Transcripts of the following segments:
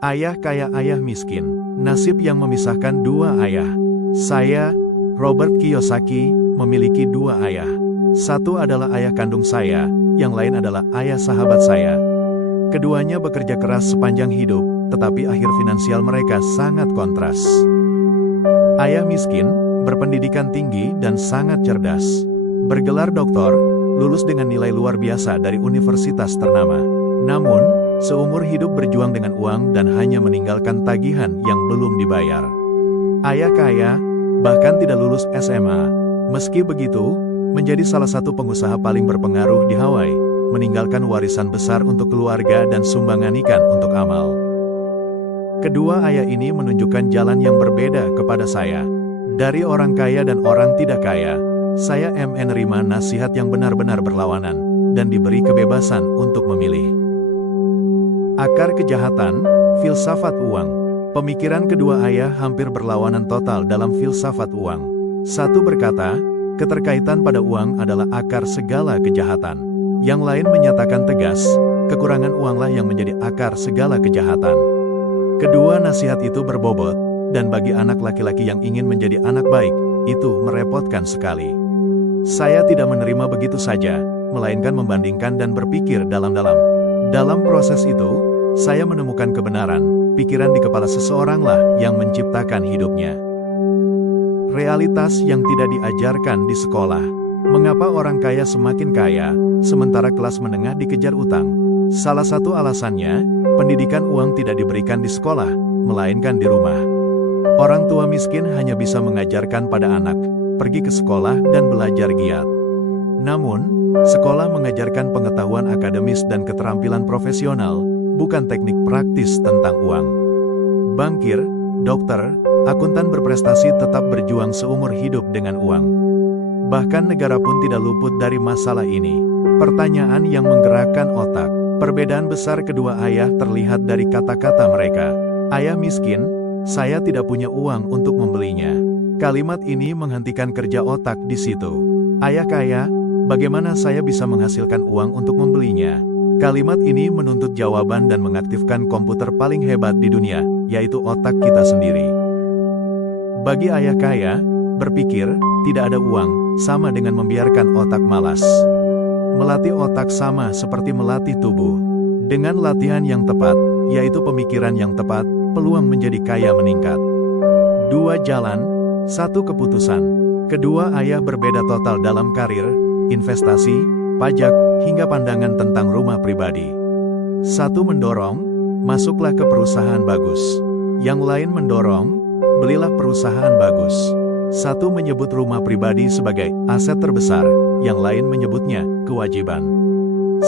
Ayah kaya ayah miskin. Nasib yang memisahkan dua ayah. Saya, Robert Kiyosaki, memiliki dua ayah. Satu adalah ayah kandung saya, yang lain adalah ayah sahabat saya. Keduanya bekerja keras sepanjang hidup, tetapi akhir finansial mereka sangat kontras. Ayah miskin, berpendidikan tinggi dan sangat cerdas. Bergelar doktor, lulus dengan nilai luar biasa dari universitas ternama. Namun, seumur hidup berjuang dengan uang dan hanya meninggalkan tagihan yang belum dibayar. Ayah kaya, bahkan tidak lulus SMA. Meski begitu, menjadi salah satu pengusaha paling berpengaruh di Hawaii, meninggalkan warisan besar untuk keluarga dan sumbangan ikan untuk amal. Kedua ayah ini menunjukkan jalan yang berbeda kepada saya. Dari orang kaya dan orang tidak kaya, saya menerima nasihat yang benar-benar berlawanan, dan diberi kebebasan untuk memilih. Akar kejahatan, filsafat uang. Pemikiran kedua ayah hampir berlawanan total dalam filsafat uang. Satu berkata, keterkaitan pada uang adalah akar segala kejahatan. Yang lain menyatakan tegas, kekurangan uanglah yang menjadi akar segala kejahatan. Kedua nasihat itu berbobot, dan bagi anak laki-laki yang ingin menjadi anak baik, itu merepotkan sekali. Saya tidak menerima begitu saja, melainkan membandingkan dan berpikir dalam-dalam. Dalam proses itu, saya menemukan kebenaran. Pikiran di kepala seseoranglah yang menciptakan hidupnya. Realitas yang tidak diajarkan di sekolah. Mengapa orang kaya semakin kaya, sementara kelas menengah dikejar utang? Salah satu alasannya, pendidikan uang tidak diberikan di sekolah, melainkan di rumah. Orang tua miskin hanya bisa mengajarkan pada anak, pergi ke sekolah dan belajar giat. Namun, sekolah mengajarkan pengetahuan akademis dan keterampilan profesional, bukan teknik praktis tentang uang. Bankir, dokter, akuntan berprestasi tetap berjuang seumur hidup dengan uang. Bahkan negara pun tidak luput dari masalah ini. Pertanyaan yang menggerakkan otak. Perbedaan besar kedua ayah terlihat dari kata-kata mereka. Ayah miskin, saya tidak punya uang untuk membelinya. Kalimat ini menghentikan kerja otak di situ. Ayah kaya, bagaimana saya bisa menghasilkan uang untuk membelinya? Kalimat ini menuntut jawaban dan mengaktifkan komputer paling hebat di dunia, yaitu otak kita sendiri. Bagi ayah kaya, berpikir, tidak ada uang, sama dengan membiarkan otak malas. Melatih otak sama seperti melatih tubuh. Dengan latihan yang tepat, yaitu pemikiran yang tepat, peluang menjadi kaya meningkat. Dua jalan, satu keputusan. Kedua ayah berbeda total dalam karir, investasi, pajak, hingga pandangan tentang rumah pribadi. Satu mendorong, masuklah ke perusahaan bagus. Yang lain mendorong, belilah perusahaan bagus. Satu menyebut rumah pribadi sebagai aset terbesar, yang lain menyebutnya kewajiban.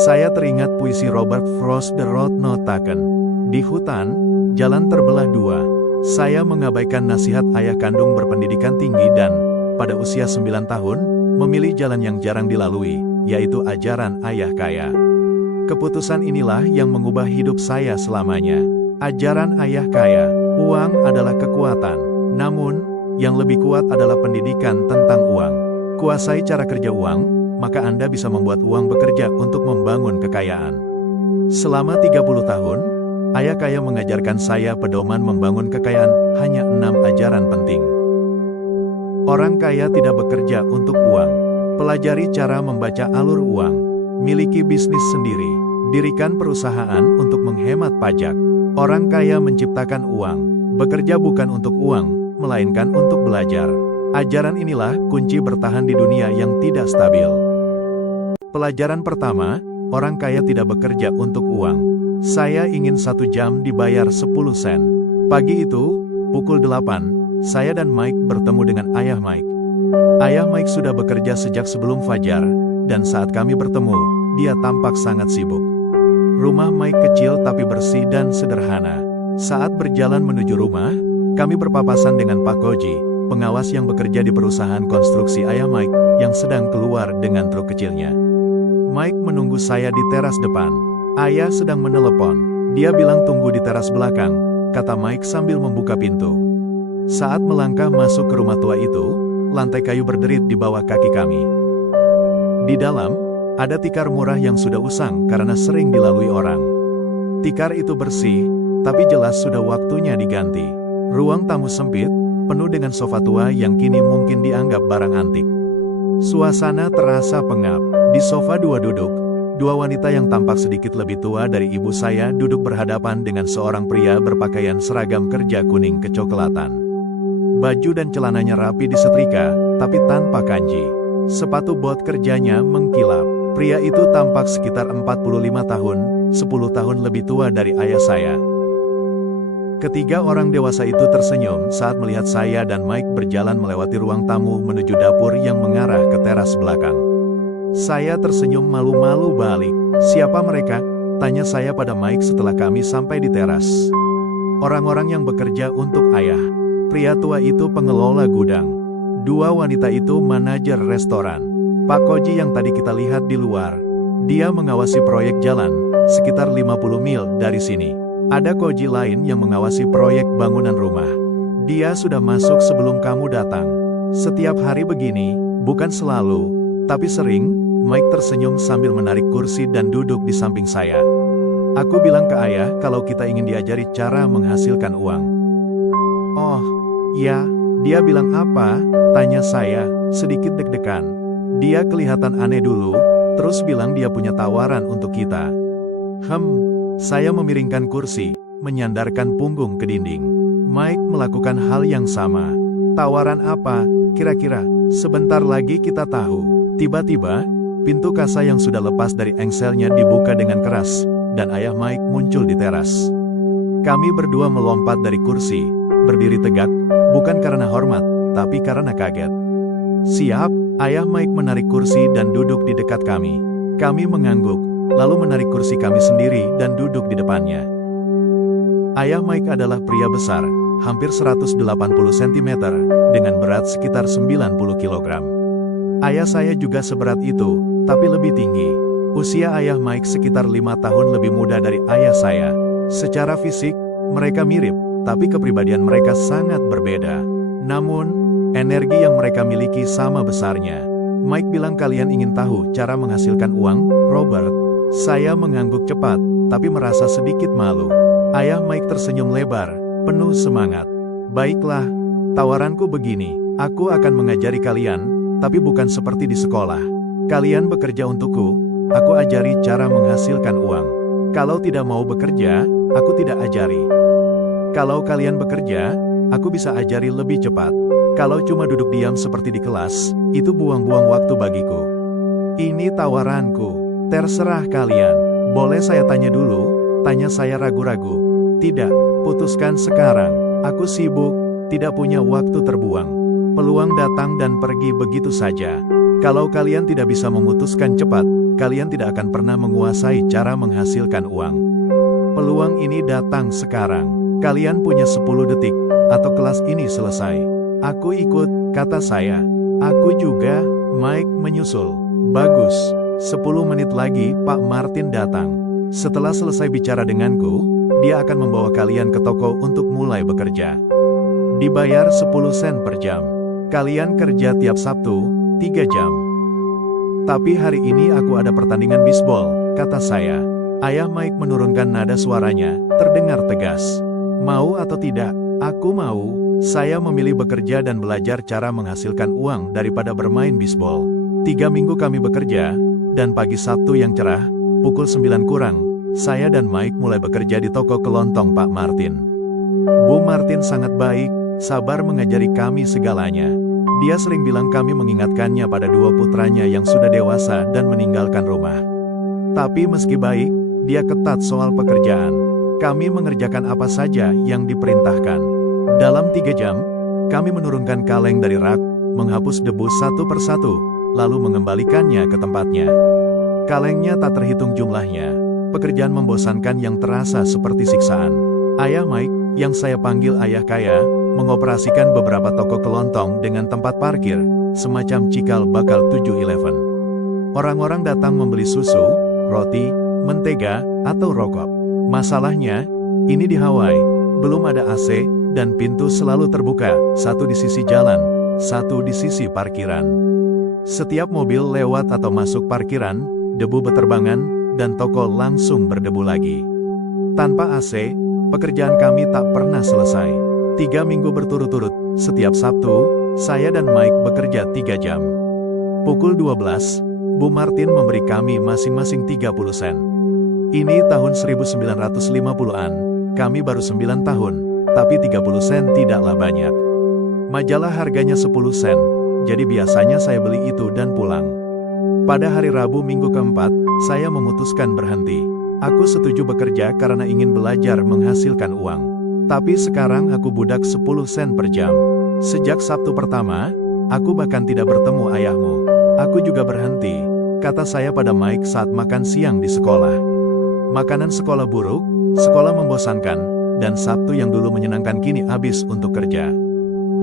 Saya teringat puisi Robert Frost The Road Not Taken. Di hutan, jalan terbelah dua. Saya mengabaikan nasihat ayah kandung berpendidikan tinggi dan, pada usia 9 tahun, memilih jalan yang jarang dilalui, yaitu ajaran ayah kaya. Keputusan inilah yang mengubah hidup saya selamanya. Ajaran ayah kaya, uang adalah kekuatan. Namun, yang lebih kuat adalah pendidikan tentang uang. Kuasai cara kerja uang, maka Anda bisa membuat uang bekerja untuk membangun kekayaan. Selama 30 tahun, ayah kaya mengajarkan saya pedoman membangun kekayaan, hanya 6 ajaran penting. Orang kaya tidak bekerja untuk uang. Pelajari cara membaca alur uang. Miliki bisnis sendiri. Dirikan perusahaan untuk menghemat pajak. Orang kaya menciptakan uang. Bekerja bukan untuk uang, melainkan untuk belajar. Ajaran inilah kunci bertahan di dunia yang tidak stabil. Pelajaran pertama, orang kaya tidak bekerja untuk uang. Saya ingin 1 jam dibayar 10 sen. Pagi itu, pukul 8, saya dan Mike bertemu dengan ayah Mike. Ayah Mike sudah bekerja sejak sebelum fajar, dan saat kami bertemu, dia tampak sangat sibuk. Rumah Mike kecil tapi bersih dan sederhana. Saat berjalan menuju rumah, kami berpapasan dengan Pak Koji, pengawas yang bekerja di perusahaan konstruksi ayah Mike, yang sedang keluar dengan truk kecilnya. Mike menunggu saya di teras depan. Ayah sedang menelepon. Dia bilang tunggu di teras belakang, kata Mike sambil membuka pintu. Saat melangkah masuk ke rumah tua itu, lantai kayu berderit di bawah kaki kami. Di dalam, ada tikar murah yang sudah usang karena sering dilalui orang. Tikar itu bersih, tapi jelas sudah waktunya diganti. Ruang tamu sempit, penuh dengan sofa tua yang kini mungkin dianggap barang antik. Suasana terasa pengap. Di sofa dua duduk, dua wanita yang tampak sedikit lebih tua dari ibu saya duduk berhadapan dengan seorang pria berpakaian seragam kerja kuning kecoklatan. Baju dan celananya rapi disetrika, tapi tanpa kanji. Sepatu bot kerjanya mengkilap. Pria itu tampak sekitar 45 tahun, 10 tahun lebih tua dari ayah saya. Ketiga orang dewasa itu tersenyum saat melihat saya dan Mike berjalan melewati ruang tamu menuju dapur yang mengarah ke teras belakang. Saya tersenyum malu-malu balik. "Siapa mereka?" tanya saya pada Mike setelah kami sampai di teras. "Orang-orang yang bekerja untuk ayah." Pria tua itu pengelola gudang. Dua wanita itu manajer restoran. Pak Koji yang tadi kita lihat di luar. Dia mengawasi proyek jalan, sekitar 50 mil dari sini. Ada Koji lain yang mengawasi proyek bangunan rumah. Dia sudah masuk sebelum kamu datang. Setiap hari begini, bukan selalu, tapi sering. Mike tersenyum sambil menarik kursi dan duduk di samping saya. "Aku bilang ke ayah kalau kita ingin diajari cara menghasilkan uang." "Oh, ya, dia bilang apa?" tanya saya, sedikit deg-degan. "Dia kelihatan aneh dulu, terus bilang dia punya tawaran untuk kita." Saya memiringkan kursi, menyandarkan punggung ke dinding. Mike melakukan hal yang sama. "Tawaran apa, kira-kira?" "Sebentar lagi kita tahu." Tiba-tiba, pintu kasa yang sudah lepas dari engselnya dibuka dengan keras, dan ayah Mike muncul di teras. Kami berdua melompat dari kursi, berdiri tegak, bukan karena hormat, tapi karena kaget. "Siap?" Ayah Mike menarik kursi dan duduk di dekat kami. Kami mengangguk, lalu menarik kursi kami sendiri dan duduk di depannya. Ayah Mike adalah pria besar, hampir 180 cm, dengan berat sekitar 90 kg. Ayah saya juga seberat itu, tapi lebih tinggi. Usia ayah Mike sekitar 5 tahun lebih muda dari ayah saya. Secara fisik, mereka mirip, tapi kepribadian mereka sangat berbeda. Namun, energi yang mereka miliki sama besarnya. "Mike bilang kalian ingin tahu cara menghasilkan uang, Robert?" Saya mengangguk cepat, tapi merasa sedikit malu. Ayah Mike tersenyum lebar, penuh semangat. "Baiklah, tawaranku begini. Aku akan mengajari kalian, tapi bukan seperti di sekolah. Kalian bekerja untukku, aku ajari cara menghasilkan uang. Kalau tidak mau bekerja, aku tidak ajari. Kalau kalian bekerja, aku bisa ajari lebih cepat. Kalau cuma duduk diam seperti di kelas, itu buang-buang waktu bagiku. Ini tawaranku. Terserah kalian. Boleh saya tanya dulu?" tanya saya ragu-ragu. "Tidak, putuskan sekarang. Aku sibuk, tidak punya waktu terbuang. Peluang datang dan pergi begitu saja. Kalau kalian tidak bisa memutuskan cepat, kalian tidak akan pernah menguasai cara menghasilkan uang. Peluang ini datang sekarang. Kalian punya 10 detik, atau kelas ini selesai." "Aku ikut," kata saya. "Aku juga," Mike menyusul. "Bagus. 10 menit lagi Pak Martin datang. Setelah selesai bicara denganku, dia akan membawa kalian ke toko untuk mulai bekerja. Dibayar 10 sen per jam. Kalian kerja tiap Sabtu, 3 jam. Tapi hari ini aku ada pertandingan bisbol," kata saya. Ayah Mike menurunkan nada suaranya, terdengar tegas. "Mau atau tidak?" "Aku mau. Saya memilih bekerja dan belajar cara menghasilkan uang daripada bermain bisbol. 3 minggu kami bekerja, dan pagi Sabtu yang cerah, pukul 9 kurang, saya dan Mike mulai bekerja di toko kelontong Pak Martin. Bu Martin sangat baik, sabar mengajari kami segalanya. Dia sering bilang kami mengingatkannya pada 2 putranya yang sudah dewasa dan meninggalkan rumah. Tapi meski baik, dia ketat soal pekerjaan. Kami mengerjakan apa saja yang diperintahkan. Dalam 3 jam, kami menurunkan kaleng dari rak, menghapus debu satu persatu, lalu mengembalikannya ke tempatnya. Kalengnya tak terhitung jumlahnya. Pekerjaan membosankan yang terasa seperti siksaan. Ayah Mike, yang saya panggil ayah kaya, mengoperasikan beberapa toko kelontong dengan tempat parkir, semacam cikal bakal 7-Eleven. Orang-orang datang membeli susu, roti, mentega, atau rokok. Masalahnya, ini di Hawaii, belum ada AC, dan pintu selalu terbuka, satu di sisi jalan, satu di sisi parkiran. Setiap mobil lewat atau masuk parkiran, debu beterbangan, dan toko langsung berdebu lagi. Tanpa AC, Pekerjaan kami tak pernah selesai. 3 minggu berturut-turut, setiap Sabtu, saya dan Mike bekerja 3 jam. Pukul 12, Bu Martin memberi kami masing-masing 30 sen. Ini tahun 1950-an, kami baru 9 tahun, tapi 30 sen tidaklah banyak. Majalah harganya 10 sen, jadi biasanya saya beli itu dan pulang. Pada hari Rabu minggu keempat, saya memutuskan berhenti. Aku setuju bekerja karena ingin belajar menghasilkan uang. Tapi sekarang aku budak 10 sen per jam. Sejak Sabtu pertama, aku bahkan tidak bertemu ayahmu. Aku juga berhenti, kata saya pada Mike saat makan siang di sekolah. Makanan sekolah buruk, sekolah membosankan, dan Sabtu yang dulu menyenangkan kini habis untuk kerja.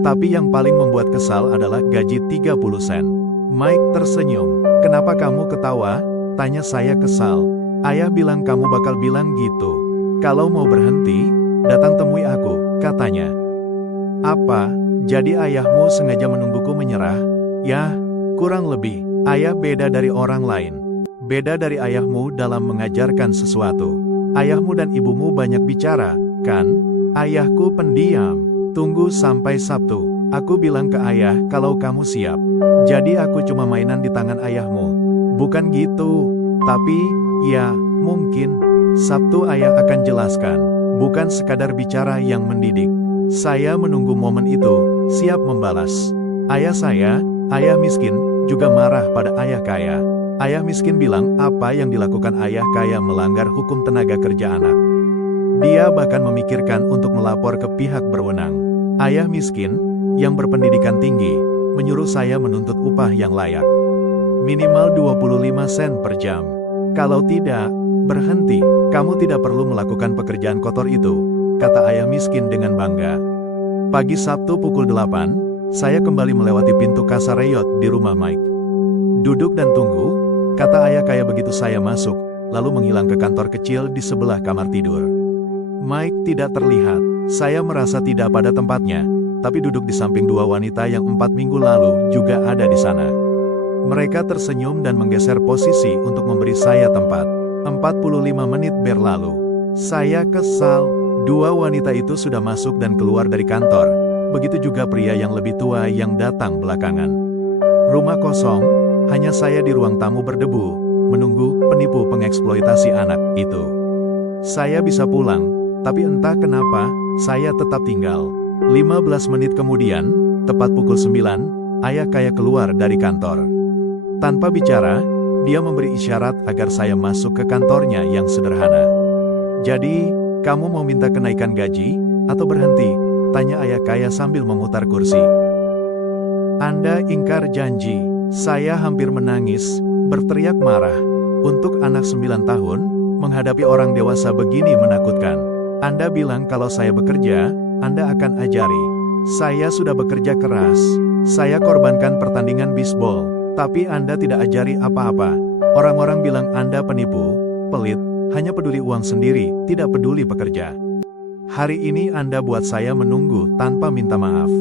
Tapi yang paling membuat kesal adalah gaji 30 sen. Mike tersenyum. Kenapa kamu ketawa? Tanya saya kesal. Ayah bilang kamu bakal bilang gitu. Kalau mau berhenti, datang temui aku, katanya. Apa? Jadi ayahmu sengaja menungguku menyerah? Yah, kurang lebih. Ayah beda dari orang lain. Beda dari ayahmu dalam mengajarkan sesuatu. Ayahmu dan ibumu banyak bicara, kan? Ayahku pendiam. Tunggu sampai Sabtu. Aku bilang ke ayah kalau kamu siap. Jadi aku cuma mainan di tangan ayahmu. Bukan gitu. Tapi, ya, mungkin. Sabtu ayah akan jelaskan. Bukan sekadar bicara yang mendidik. Saya menunggu momen itu, siap membalas. Ayah saya, ayah miskin, juga marah pada ayah kaya. Ayah miskin bilang apa yang dilakukan ayah kaya melanggar hukum tenaga kerja anak. Dia bahkan memikirkan untuk melapor ke pihak berwenang. Ayah miskin, yang berpendidikan tinggi, menyuruh saya menuntut upah yang layak. Minimal 25 sen per jam. Kalau tidak, berhenti. Kamu tidak perlu melakukan pekerjaan kotor itu, kata ayah miskin dengan bangga. Pagi Sabtu pukul 8, saya kembali melewati pintu kasar Reyot di rumah Mike. Duduk dan tunggu, kata ayah kaya begitu saya masuk, lalu menghilang ke kantor kecil di sebelah kamar tidur. Mike tidak terlihat. Saya merasa tidak pada tempatnya, tapi duduk di samping 2 wanita yang 4 minggu lalu juga ada di sana. Mereka tersenyum dan menggeser posisi untuk memberi saya tempat. 45 menit berlalu. Saya kesal. 2 wanita itu sudah masuk dan keluar dari kantor. Begitu juga pria yang lebih tua yang datang belakangan. Rumah kosong, hanya saya di ruang tamu berdebu, menunggu penipu pengeksploitasi anak itu. Saya bisa pulang, tapi entah kenapa, saya tetap tinggal. 15 menit kemudian, tepat pukul 9, ayah kaya keluar dari kantor. Tanpa bicara, dia memberi isyarat agar saya masuk ke kantornya yang sederhana. Jadi, kamu mau minta kenaikan gaji, atau berhenti? Tanya ayah kaya sambil memutar kursi. Anda ingkar janji. Saya hampir menangis, berteriak marah. Untuk anak 9 tahun, menghadapi orang dewasa begini menakutkan. Anda bilang kalau saya bekerja, Anda akan ajari. Saya sudah bekerja keras. Saya korbankan pertandingan bisbol, tapi Anda tidak ajari apa-apa. Orang-orang bilang Anda penipu, pelit, hanya peduli uang sendiri, tidak peduli pekerja. Hari ini Anda buat saya menunggu tanpa minta maaf.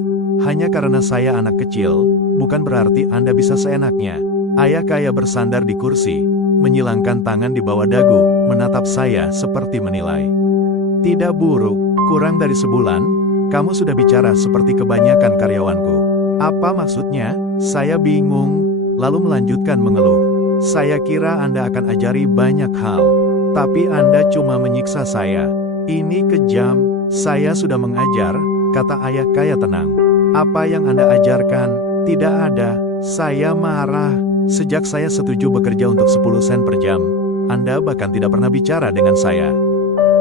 Hanya karena saya anak kecil, bukan berarti Anda bisa seenaknya. Ayah kaya bersandar di kursi, menyilangkan tangan di bawah dagu, menatap saya seperti menilai. Tidak buruk, kurang dari sebulan, kamu sudah bicara seperti kebanyakan karyawanku. Apa maksudnya? Saya bingung, lalu melanjutkan mengeluh. Saya kira Anda akan ajari banyak hal, tapi Anda cuma menyiksa saya. Ini kejam. Saya sudah mengajar, kata ayah kaya tenang. Apa yang Anda ajarkan? Tidak ada. Saya marah. Sejak saya setuju bekerja untuk 10 sen per jam, Anda bahkan tidak pernah bicara dengan saya.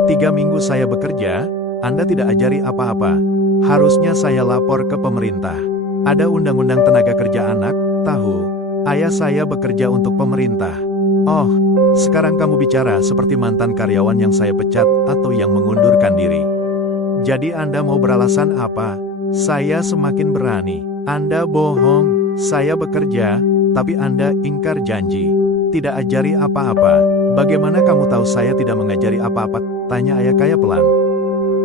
3 minggu saya bekerja, Anda tidak ajari apa-apa. Harusnya saya lapor ke pemerintah. Ada undang-undang tenaga kerja anak, tahu? Ayah saya bekerja untuk pemerintah. Oh, sekarang kamu bicara seperti mantan karyawan yang saya pecat atau yang mengundurkan diri. Jadi Anda mau beralasan apa? Saya semakin berani. Anda bohong. Saya bekerja, tapi Anda ingkar janji. Tidak ajari apa-apa. Bagaimana kamu tahu saya tidak mengajari apa-apa? Tanya ayah kaya pelan.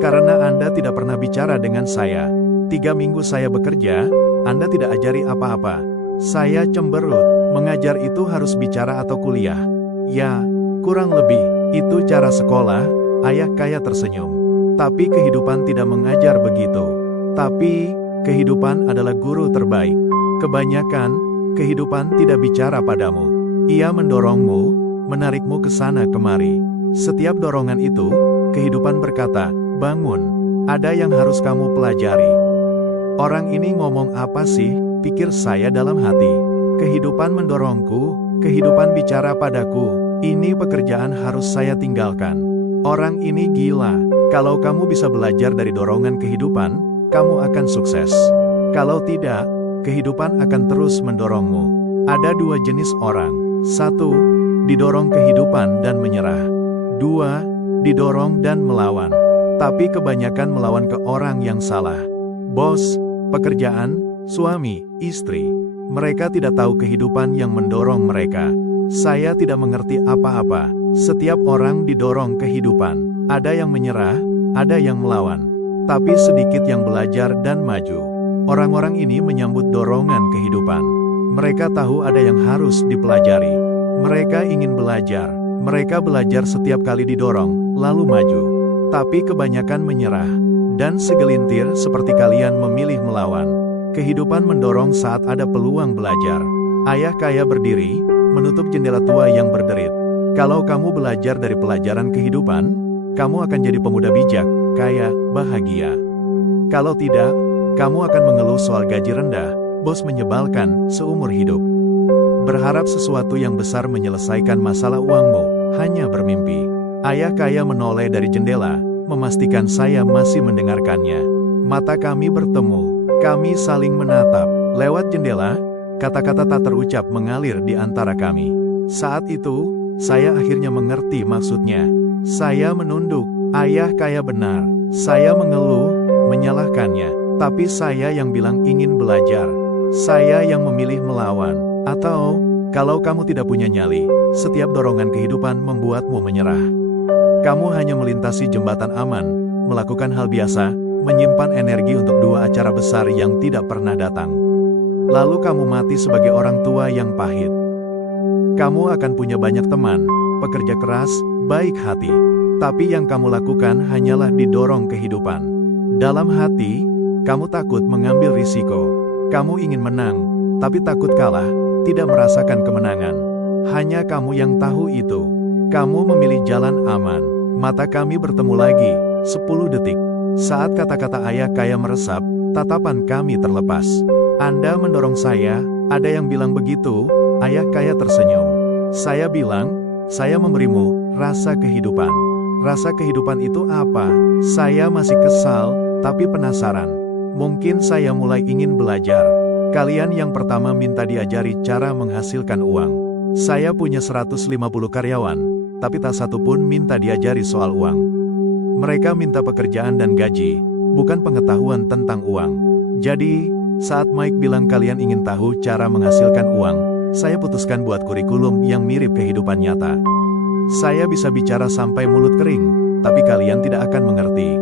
Karena Anda tidak pernah bicara dengan saya. 3 minggu saya bekerja, Anda tidak ajari apa-apa. Saya cemberut. Mengajar itu harus bicara atau kuliah. Ya, kurang lebih, itu cara sekolah. Ayah kaya tersenyum. Tapi kehidupan tidak mengajar begitu. Tapi, kehidupan adalah guru terbaik. Kebanyakan, kehidupan tidak bicara padamu. Ia mendorongmu, menarikmu ke sana kemari. Setiap dorongan itu, kehidupan berkata, bangun, ada yang harus kamu pelajari. Orang ini ngomong apa sih, pikir saya dalam hati. Kehidupan mendorongku, kehidupan bicara padaku, ini pekerjaan harus saya tinggalkan. Orang ini gila. Kalau kamu bisa belajar dari dorongan kehidupan, kamu akan sukses. Kalau tidak, kehidupan akan terus mendorongmu. Ada dua jenis orang. Satu, didorong kehidupan dan menyerah. Dua, didorong dan melawan. Tapi kebanyakan melawan ke orang yang salah. Bos, pekerjaan, suami, istri. Mereka tidak tahu kehidupan yang mendorong mereka. Saya tidak mengerti apa-apa. Setiap orang didorong kehidupan. Ada yang menyerah, ada yang melawan. Tapi sedikit yang belajar dan maju. Orang-orang ini menyambut dorongan kehidupan. Mereka tahu ada yang harus dipelajari. Mereka ingin belajar. Mereka belajar setiap kali didorong, lalu maju. Tapi kebanyakan menyerah. Dan segelintir seperti kalian memilih melawan. Kehidupan mendorong saat ada peluang belajar. Ayah kaya berdiri, menutup jendela tua yang berderit. Kalau kamu belajar dari pelajaran kehidupan, kamu akan jadi pemuda bijak, kaya, bahagia. Kalau tidak, kamu akan mengeluh soal gaji rendah, bos menyebalkan, seumur hidup. Berharap sesuatu yang besar menyelesaikan masalah uangmu, hanya bermimpi. Ayah kaya menoleh dari jendela, memastikan saya masih mendengarkannya. Mata kami bertemu, kami saling menatap. Lewat jendela, kata-kata tak terucap mengalir di antara kami. Saat itu, saya akhirnya mengerti maksudnya. Saya menunduk, ayah kaya benar. Saya mengeluh, menyalahkannya. Tapi saya yang bilang ingin belajar. Saya yang memilih melawan. Atau, kalau kamu tidak punya nyali, setiap dorongan kehidupan membuatmu menyerah. Kamu hanya melintasi jembatan aman, melakukan hal biasa, menyimpan energi untuk dua acara besar yang tidak pernah datang. Lalu kamu mati sebagai orang tua yang pahit. Kamu akan punya banyak teman, pekerja keras, baik hati. Tapi yang kamu lakukan hanyalah didorong kehidupan. Dalam hati, kamu takut mengambil risiko. Kamu ingin menang, tapi takut kalah, tidak merasakan kemenangan. Hanya kamu yang tahu itu. Kamu memilih jalan aman. Mata kami bertemu lagi, 10 detik. Saat kata-kata ayah kaya meresap, tatapan kami terlepas. Anda mendorong saya, ada yang bilang begitu. Ayah kaya tersenyum. Saya bilang, saya memberimu rasa kehidupan. Rasa kehidupan itu apa? Saya masih kesal, tapi penasaran. Mungkin saya mulai ingin belajar. Kalian yang pertama minta diajari cara menghasilkan uang. Saya punya 150 karyawan, tapi tak satu pun minta diajari soal uang. Mereka minta pekerjaan dan gaji, bukan pengetahuan tentang uang. Jadi, saat Mike bilang kalian ingin tahu cara menghasilkan uang, saya putuskan buat kurikulum yang mirip kehidupan nyata. Saya bisa bicara sampai mulut kering, tapi kalian tidak akan mengerti.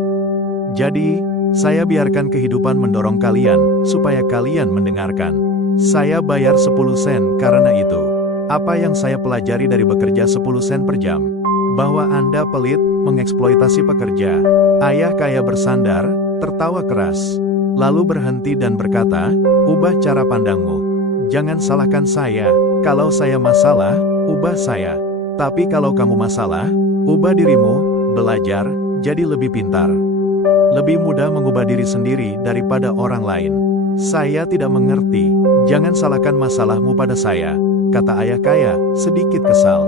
Jadi, saya biarkan kehidupan mendorong kalian, supaya kalian mendengarkan. Saya bayar 10 sen karena itu. Apa yang saya pelajari dari bekerja 10 sen per jam? Bahwa Anda pelit, mengeksploitasi pekerja. Ayah kaya bersandar, tertawa keras. Lalu berhenti dan berkata, ubah cara pandangmu. Jangan salahkan saya. Kalau saya masalah, ubah saya. Tapi kalau kamu masalah, ubah dirimu, belajar, jadi lebih pintar. Lebih mudah mengubah diri sendiri daripada orang lain. Saya tidak mengerti. Jangan salahkan masalahmu pada saya, kata ayah kaya, sedikit kesal.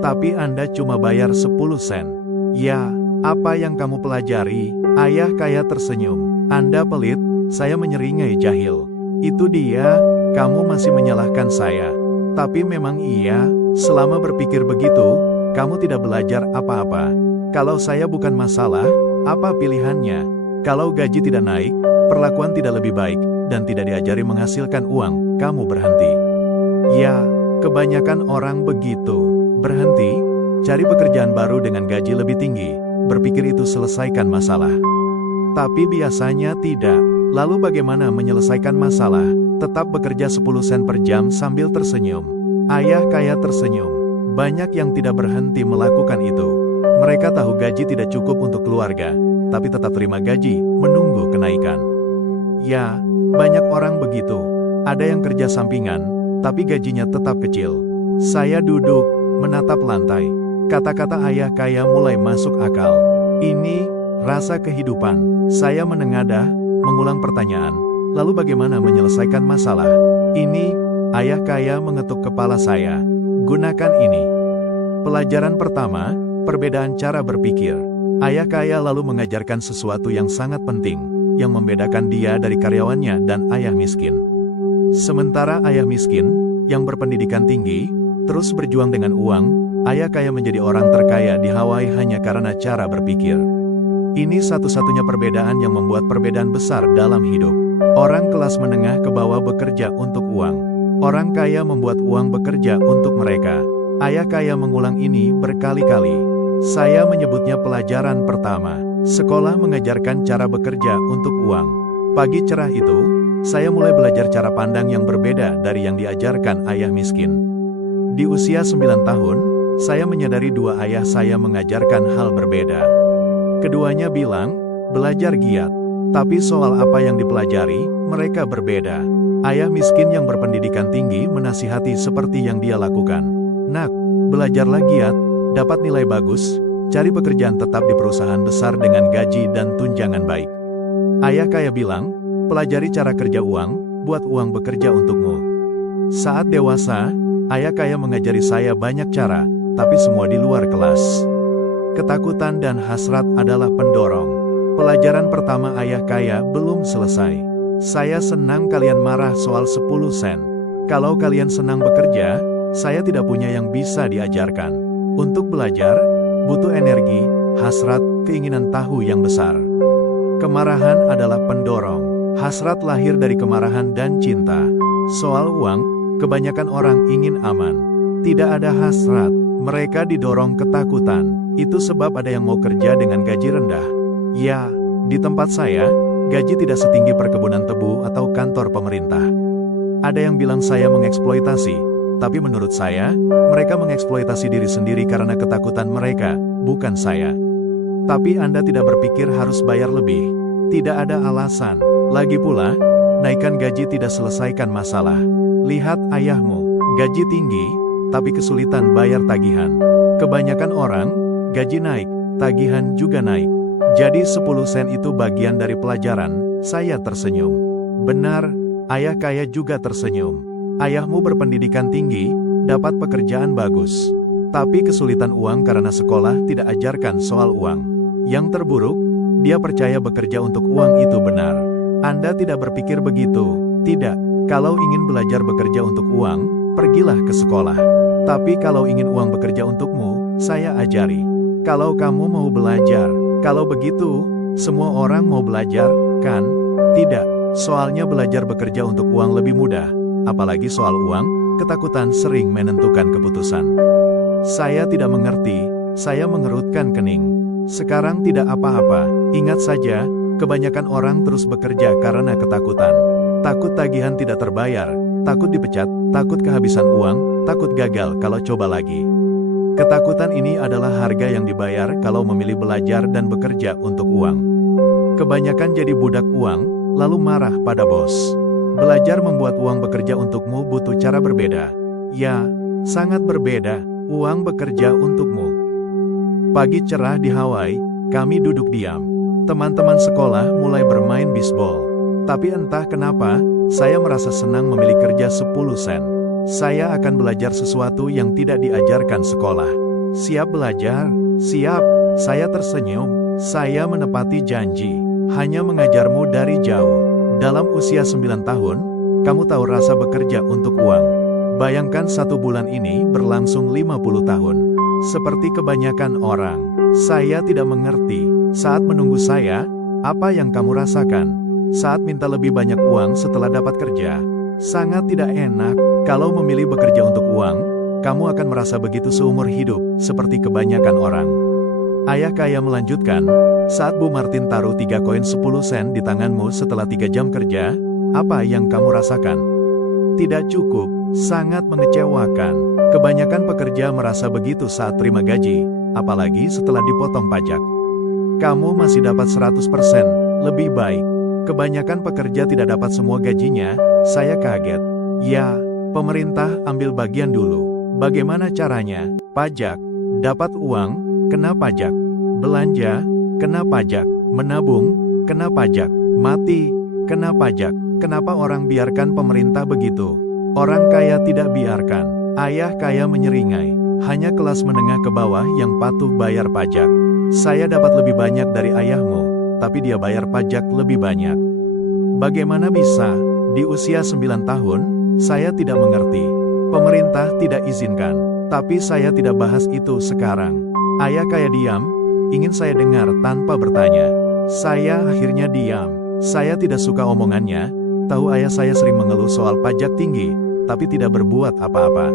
Tapi Anda cuma bayar 10 sen. Ya, apa yang kamu pelajari? Ayah kaya tersenyum. Anda pelit, saya menyeringai jahil. Itu dia. Kamu masih menyalahkan saya. Tapi memang iya, selama berpikir begitu, kamu tidak belajar apa-apa. Kalau saya bukan masalah, apa pilihannya? Kalau gaji tidak naik, perlakuan tidak lebih baik, dan tidak diajari menghasilkan uang, kamu berhenti. Ya, kebanyakan orang begitu. Berhenti, cari pekerjaan baru dengan gaji lebih tinggi, berpikir itu selesaikan masalah. Tapi biasanya tidak. Lalu bagaimana menyelesaikan masalah? Tetap bekerja 10 sen per jam sambil tersenyum. Ayah kaya tersenyum. Banyak yang tidak berhenti melakukan itu. Mereka tahu gaji tidak cukup untuk keluarga. tapi tetap terima gaji, menunggu kenaikan. Ya, banyak orang begitu. Ada yang kerja sampingan, tapi gajinya tetap kecil. Saya duduk, menatap lantai. Kata-kata ayah kaya mulai masuk akal. Ini, rasa kehidupan. Saya menengadah, mengulang pertanyaan. Lalu bagaimana menyelesaikan masalah? Ini, ayah kaya mengetuk kepala saya. Gunakan ini. Pelajaran pertama, perbedaan cara berpikir. Ayah kaya lalu mengajarkan sesuatu yang sangat penting, yang membedakan dia dari karyawannya dan ayah miskin. Sementara ayah miskin, yang berpendidikan tinggi, terus berjuang dengan uang, ayah kaya menjadi orang terkaya di Hawaii hanya karena cara berpikir. Ini satu-satunya perbedaan yang membuat perbedaan besar dalam hidup. Orang kelas menengah ke bawah bekerja untuk uang. Orang kaya membuat uang bekerja untuk mereka. Ayah kaya mengulang ini berkali-kali. Saya menyebutnya pelajaran pertama. Sekolah mengajarkan cara bekerja untuk uang. Pagi cerah itu, saya mulai belajar cara pandang yang berbeda dari yang diajarkan ayah miskin. Di usia 9 tahun, saya menyadari dua ayah saya mengajarkan hal berbeda. Keduanya bilang, belajar giat. Tapi soal apa yang dipelajari, mereka berbeda. Ayah miskin yang berpendidikan tinggi menasihati seperti yang dia lakukan. Nak, belajarlah giat, dapat nilai bagus, cari pekerjaan tetap di perusahaan besar dengan gaji dan tunjangan baik. Ayah kaya bilang, pelajari cara kerja uang, buat uang bekerja untukmu. Saat dewasa, ayah kaya mengajari saya banyak cara, tapi semua di luar kelas. Ketakutan dan hasrat adalah pendorong. Pelajaran pertama ayah kaya belum selesai. Saya senang kalian marah soal 10 sen. Kalau kalian senang bekerja, saya tidak punya yang bisa diajarkan. Untuk belajar, butuh energi, hasrat, keinginan tahu yang besar. Kemarahan adalah pendorong. Hasrat lahir dari kemarahan dan cinta. Soal uang, kebanyakan orang ingin aman. Tidak ada hasrat, mereka didorong ketakutan. Itu sebab ada yang mau kerja dengan gaji rendah. Ya, di tempat saya, gaji tidak setinggi perkebunan tebu atau kantor pemerintah. Ada yang bilang saya mengeksploitasi, tapi menurut saya, mereka mengeksploitasi diri sendiri karena ketakutan mereka, bukan saya. Tapi Anda tidak berpikir harus bayar lebih. Tidak ada alasan. Lagi pula, naikkan gaji tidak selesaikan masalah. Lihat ayahmu, gaji tinggi, tapi kesulitan bayar tagihan. Kebanyakan orang, gaji naik, tagihan juga naik. Jadi 10 sen itu bagian dari pelajaran, saya tersenyum. Benar, ayah kaya juga tersenyum. Ayahmu berpendidikan tinggi, dapat pekerjaan bagus. Tapi kesulitan uang karena sekolah tidak ajarkan soal uang. Yang terburuk, dia percaya bekerja untuk uang itu benar. Anda tidak berpikir begitu, tidak. Kalau ingin belajar bekerja untuk uang, pergilah ke sekolah. Tapi kalau ingin uang bekerja untukmu, saya ajari. Kalau kamu mau belajar, kalau begitu, semua orang mau belajar, kan? Tidak, soalnya belajar bekerja untuk uang lebih mudah. Apalagi soal uang, ketakutan sering menentukan keputusan. Saya tidak mengerti, saya mengerutkan kening. Sekarang tidak apa-apa, ingat saja, kebanyakan orang terus bekerja karena ketakutan. Takut tagihan tidak terbayar, takut dipecat, takut kehabisan uang, takut gagal kalau coba lagi. Ketakutan ini adalah harga yang dibayar kalau memilih belajar dan bekerja untuk uang. Kebanyakan jadi budak uang, lalu marah pada bos. Belajar membuat uang bekerja untukmu butuh cara berbeda. Ya, sangat berbeda, uang bekerja untukmu. Pagi cerah di Hawaii, kami duduk diam. Teman-teman sekolah mulai bermain bisbol. Tapi entah kenapa, saya merasa senang memilih kerja 10 sen. Saya akan belajar sesuatu yang tidak diajarkan sekolah. Siap belajar? Siap. Saya tersenyum. Saya menepati janji. Hanya mengajarmu dari jauh. Dalam usia 9 tahun, kamu tahu rasa bekerja untuk uang. Bayangkan 1 bulan ini berlangsung 50 tahun. Seperti kebanyakan orang, saya tidak mengerti. Saat menunggu saya, apa yang kamu rasakan? Saat minta lebih banyak uang setelah dapat kerja, sangat tidak enak. Kalau memilih bekerja untuk uang, kamu akan merasa begitu seumur hidup, seperti kebanyakan orang. Ayah kaya melanjutkan, saat Bu Martin taruh 3 koin 10 sen di tanganmu setelah 3 jam kerja, apa yang kamu rasakan? Tidak cukup, sangat mengecewakan. Kebanyakan pekerja merasa begitu saat terima gaji, apalagi setelah dipotong pajak. Kamu masih dapat 100%, lebih baik. Kebanyakan pekerja tidak dapat semua gajinya, saya kaget. Ya, pemerintah ambil bagian dulu. Bagaimana caranya? Pajak. Dapat uang, kena pajak. Belanja, kena pajak. Menabung, kena pajak. Mati, kena pajak. Kenapa orang biarkan pemerintah begitu? Orang kaya tidak biarkan. Ayah kaya menyeringai. Hanya kelas menengah ke bawah yang patuh bayar pajak. Saya dapat lebih banyak dari ayahmu, tapi dia bayar pajak lebih banyak. Bagaimana bisa? Di usia 9 tahun, saya tidak mengerti. Pemerintah tidak izinkan. Tapi saya tidak bahas itu sekarang. Ayah kaya diam, ingin saya dengar tanpa bertanya. Saya akhirnya diam. Saya tidak suka omongannya. Tahu ayah saya sering mengeluh soal pajak tinggi, tapi tidak berbuat apa-apa.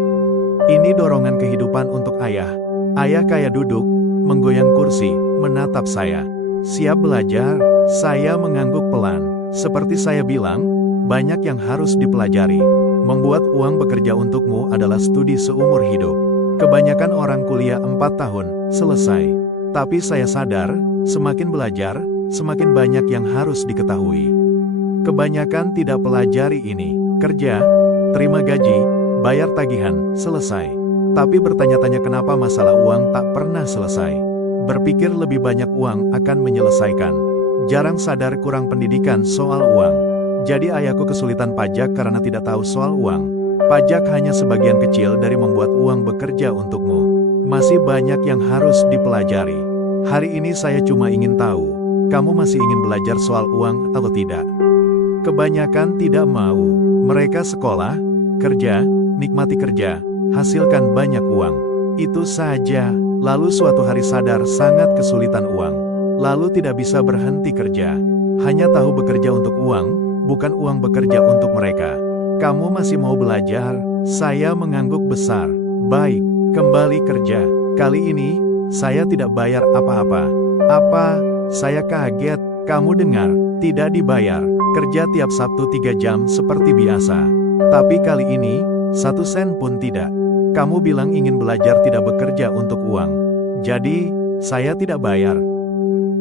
Ini dorongan kehidupan untuk ayah. Ayah kaya duduk, menggoyang kursi, menatap saya. Siap belajar? Saya mengangguk pelan. Seperti saya bilang, banyak yang harus dipelajari. Membuat uang bekerja untukmu adalah studi seumur hidup. Kebanyakan orang kuliah 4 tahun, selesai. Tapi saya sadar, semakin belajar, semakin banyak yang harus diketahui. Kebanyakan tidak pelajari ini. Kerja, terima gaji, bayar tagihan, selesai. Tapi bertanya-tanya kenapa masalah uang tak pernah selesai. Berpikir lebih banyak uang akan menyelesaikan. Jarang sadar kurang pendidikan soal uang. Jadi ayahku kesulitan pajak karena tidak tahu soal uang. Pajak hanya sebagian kecil dari membuat uang bekerja untukmu. Masih banyak yang harus dipelajari. Hari ini saya cuma ingin tahu, kamu masih ingin belajar soal uang atau tidak? Kebanyakan tidak mau. Mereka sekolah, kerja, nikmati kerja, hasilkan banyak uang. Itu saja. Lalu suatu hari sadar sangat kesulitan uang. Lalu tidak bisa berhenti kerja. Hanya tahu bekerja untuk uang, bukan uang bekerja untuk mereka. Kamu masih mau belajar? Saya mengangguk besar. Baik, kembali kerja. Kali ini, saya tidak bayar apa-apa. Apa? Saya kaget. Kamu dengar? Tidak dibayar. Kerja tiap Sabtu 3 jam seperti biasa. Tapi kali ini, 1 sen pun tidak. Kamu bilang ingin belajar tidak bekerja untuk uang. Jadi, saya tidak bayar.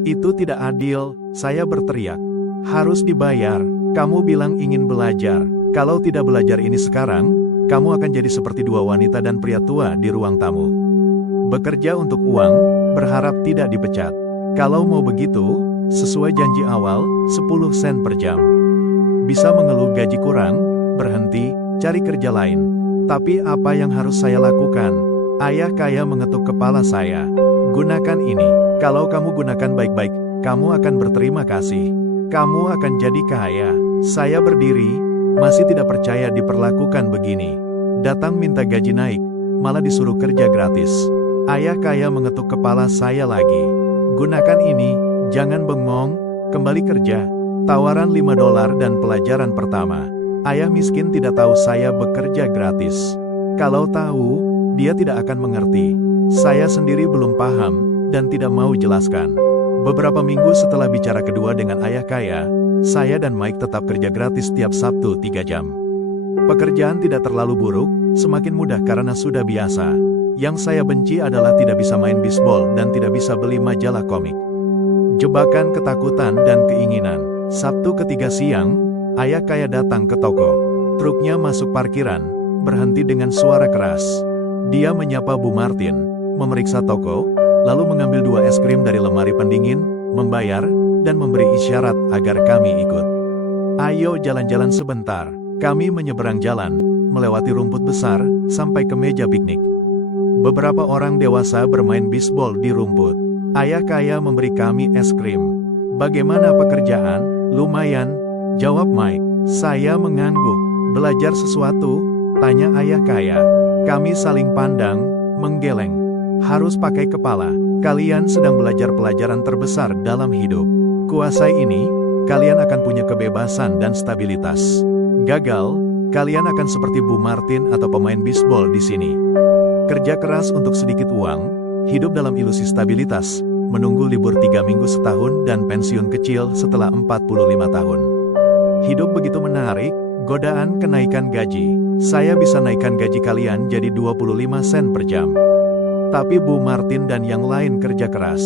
Itu tidak adil, saya berteriak. Harus dibayar. Kamu bilang ingin belajar. Kalau tidak belajar ini sekarang, kamu akan jadi seperti 2 wanita dan pria tua di ruang tamu. Bekerja untuk uang, berharap tidak dipecat. Kalau mau begitu, sesuai janji awal, 10 sen per jam. Bisa mengeluh gaji kurang, berhenti, cari kerja lain. Tapi apa yang harus saya lakukan? Ayah kaya mengetuk kepala saya. Gunakan ini. Kalau kamu gunakan baik-baik, kamu akan berterima kasih. Kamu akan jadi kaya. Saya berdiri, masih tidak percaya diperlakukan begini. Datang minta gaji naik, malah disuruh kerja gratis. Ayah kaya mengetuk kepala saya lagi. Gunakan ini, jangan bengong, kembali kerja. Tawaran $5 dan pelajaran pertama. Ayah miskin tidak tahu saya bekerja gratis. Kalau tahu, dia tidak akan mengerti. Saya sendiri belum paham, dan tidak mau jelaskan. Beberapa minggu setelah bicara kedua dengan ayah kaya, saya dan Mike tetap kerja gratis tiap Sabtu 3 jam. Pekerjaan tidak terlalu buruk, semakin mudah karena sudah biasa. Yang saya benci adalah tidak bisa main bisbol dan tidak bisa beli majalah komik. Jebakan ketakutan dan keinginan. Sabtu ketiga siang, ayah kaya datang ke toko. Truknya masuk parkiran, berhenti dengan suara keras. Dia menyapa Bu Martin, memeriksa toko, lalu mengambil 2 es krim dari lemari pendingin, membayar, dan memberi isyarat agar kami ikut. Ayo jalan-jalan sebentar. Kami menyeberang jalan, melewati rumput besar, sampai ke meja piknik. Beberapa orang dewasa bermain bisbol di rumput. Ayah kaya memberi kami es krim. Bagaimana pekerjaan? Lumayan, jawab Mike. Saya mengangguk. Belajar sesuatu? Tanya ayah kaya. Kami saling pandang, menggeleng. Harus pakai kepala. Kalian sedang belajar pelajaran terbesar dalam hidup. Kuasai ini, kalian akan punya kebebasan dan stabilitas. Gagal, kalian akan seperti Bu Martin atau pemain bisbol di sini. Kerja keras untuk sedikit uang, hidup dalam ilusi stabilitas, menunggu libur 3 minggu setahun dan pensiun kecil setelah 45 tahun. Hidup begitu menarik, godaan kenaikan gaji. Saya bisa naikkan gaji kalian jadi 25 sen per jam. Tapi Bu Martin dan yang lain kerja keras.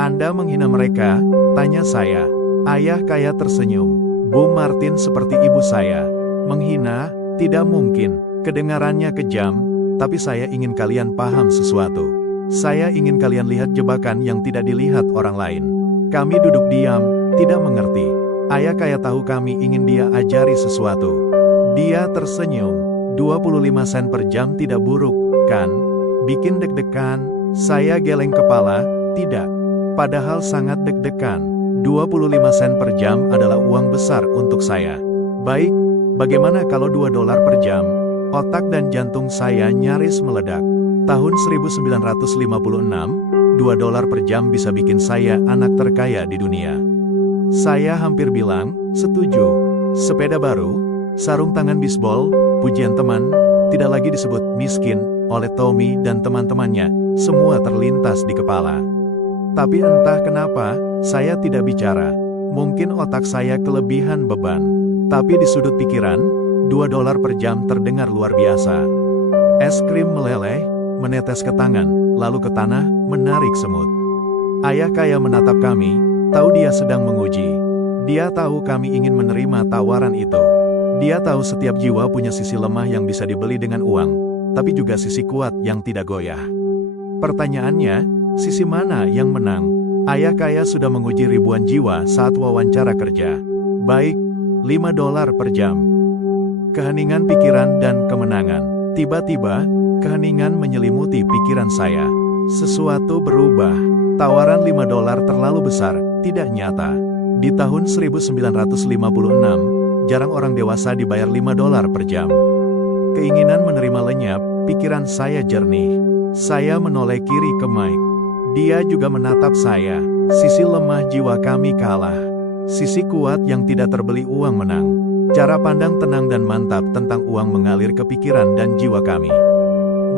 Anda menghina mereka? Tanya saya. Ayah kaya tersenyum. Bu Martin seperti ibu saya. Menghina? Tidak mungkin. Kedengarannya kejam, tapi saya ingin kalian paham sesuatu. Saya ingin kalian lihat jebakan yang tidak dilihat orang lain. Kami duduk diam, tidak mengerti. Ayah kaya tahu kami ingin dia ajari sesuatu. Dia tersenyum. 25 sen per jam tidak buruk, kan? Bikin deg-degan. Saya geleng kepala. Tidak. Padahal sangat deg-degan. 25 sen per jam adalah uang besar untuk saya. Baik, bagaimana kalau $2 per jam? Otak dan jantung saya nyaris meledak. Tahun 1956, $2 per jam bisa bikin saya anak terkaya di dunia. Saya hampir bilang, setuju. Sepeda baru, sarung tangan bisbol, pujian teman, tidak lagi disebut miskin oleh Tommy dan teman-temannya, semua terlintas di kepala. Tapi entah kenapa, saya tidak bicara. Mungkin otak saya kelebihan beban. Tapi di sudut pikiran, $2 per jam terdengar luar biasa. Es krim meleleh, menetes ke tangan, lalu ke tanah, menarik semut. Ayah kaya menatap kami, tahu dia sedang menguji. Dia tahu kami ingin menerima tawaran itu. Dia tahu setiap jiwa punya sisi lemah yang bisa dibeli dengan uang, tapi juga sisi kuat yang tidak goyah. Pertanyaannya, sisi mana yang menang? Ayah kaya sudah menguji ribuan jiwa saat wawancara kerja. Baik, $5 per jam. Keheningan pikiran dan kemenangan. Tiba-tiba, keheningan menyelimuti pikiran saya. Sesuatu berubah. Tawaran $5 terlalu besar, tidak nyata. Di tahun 1956, jarang orang dewasa dibayar $5 per jam. Keinginan menerima lenyap, pikiran saya jernih. Saya menoleh kiri ke Mike. Dia juga menatap saya. Sisi lemah jiwa kami kalah. Sisi kuat yang tidak terbeli uang menang. Cara pandang tenang dan mantap tentang uang mengalir ke pikiran dan jiwa kami.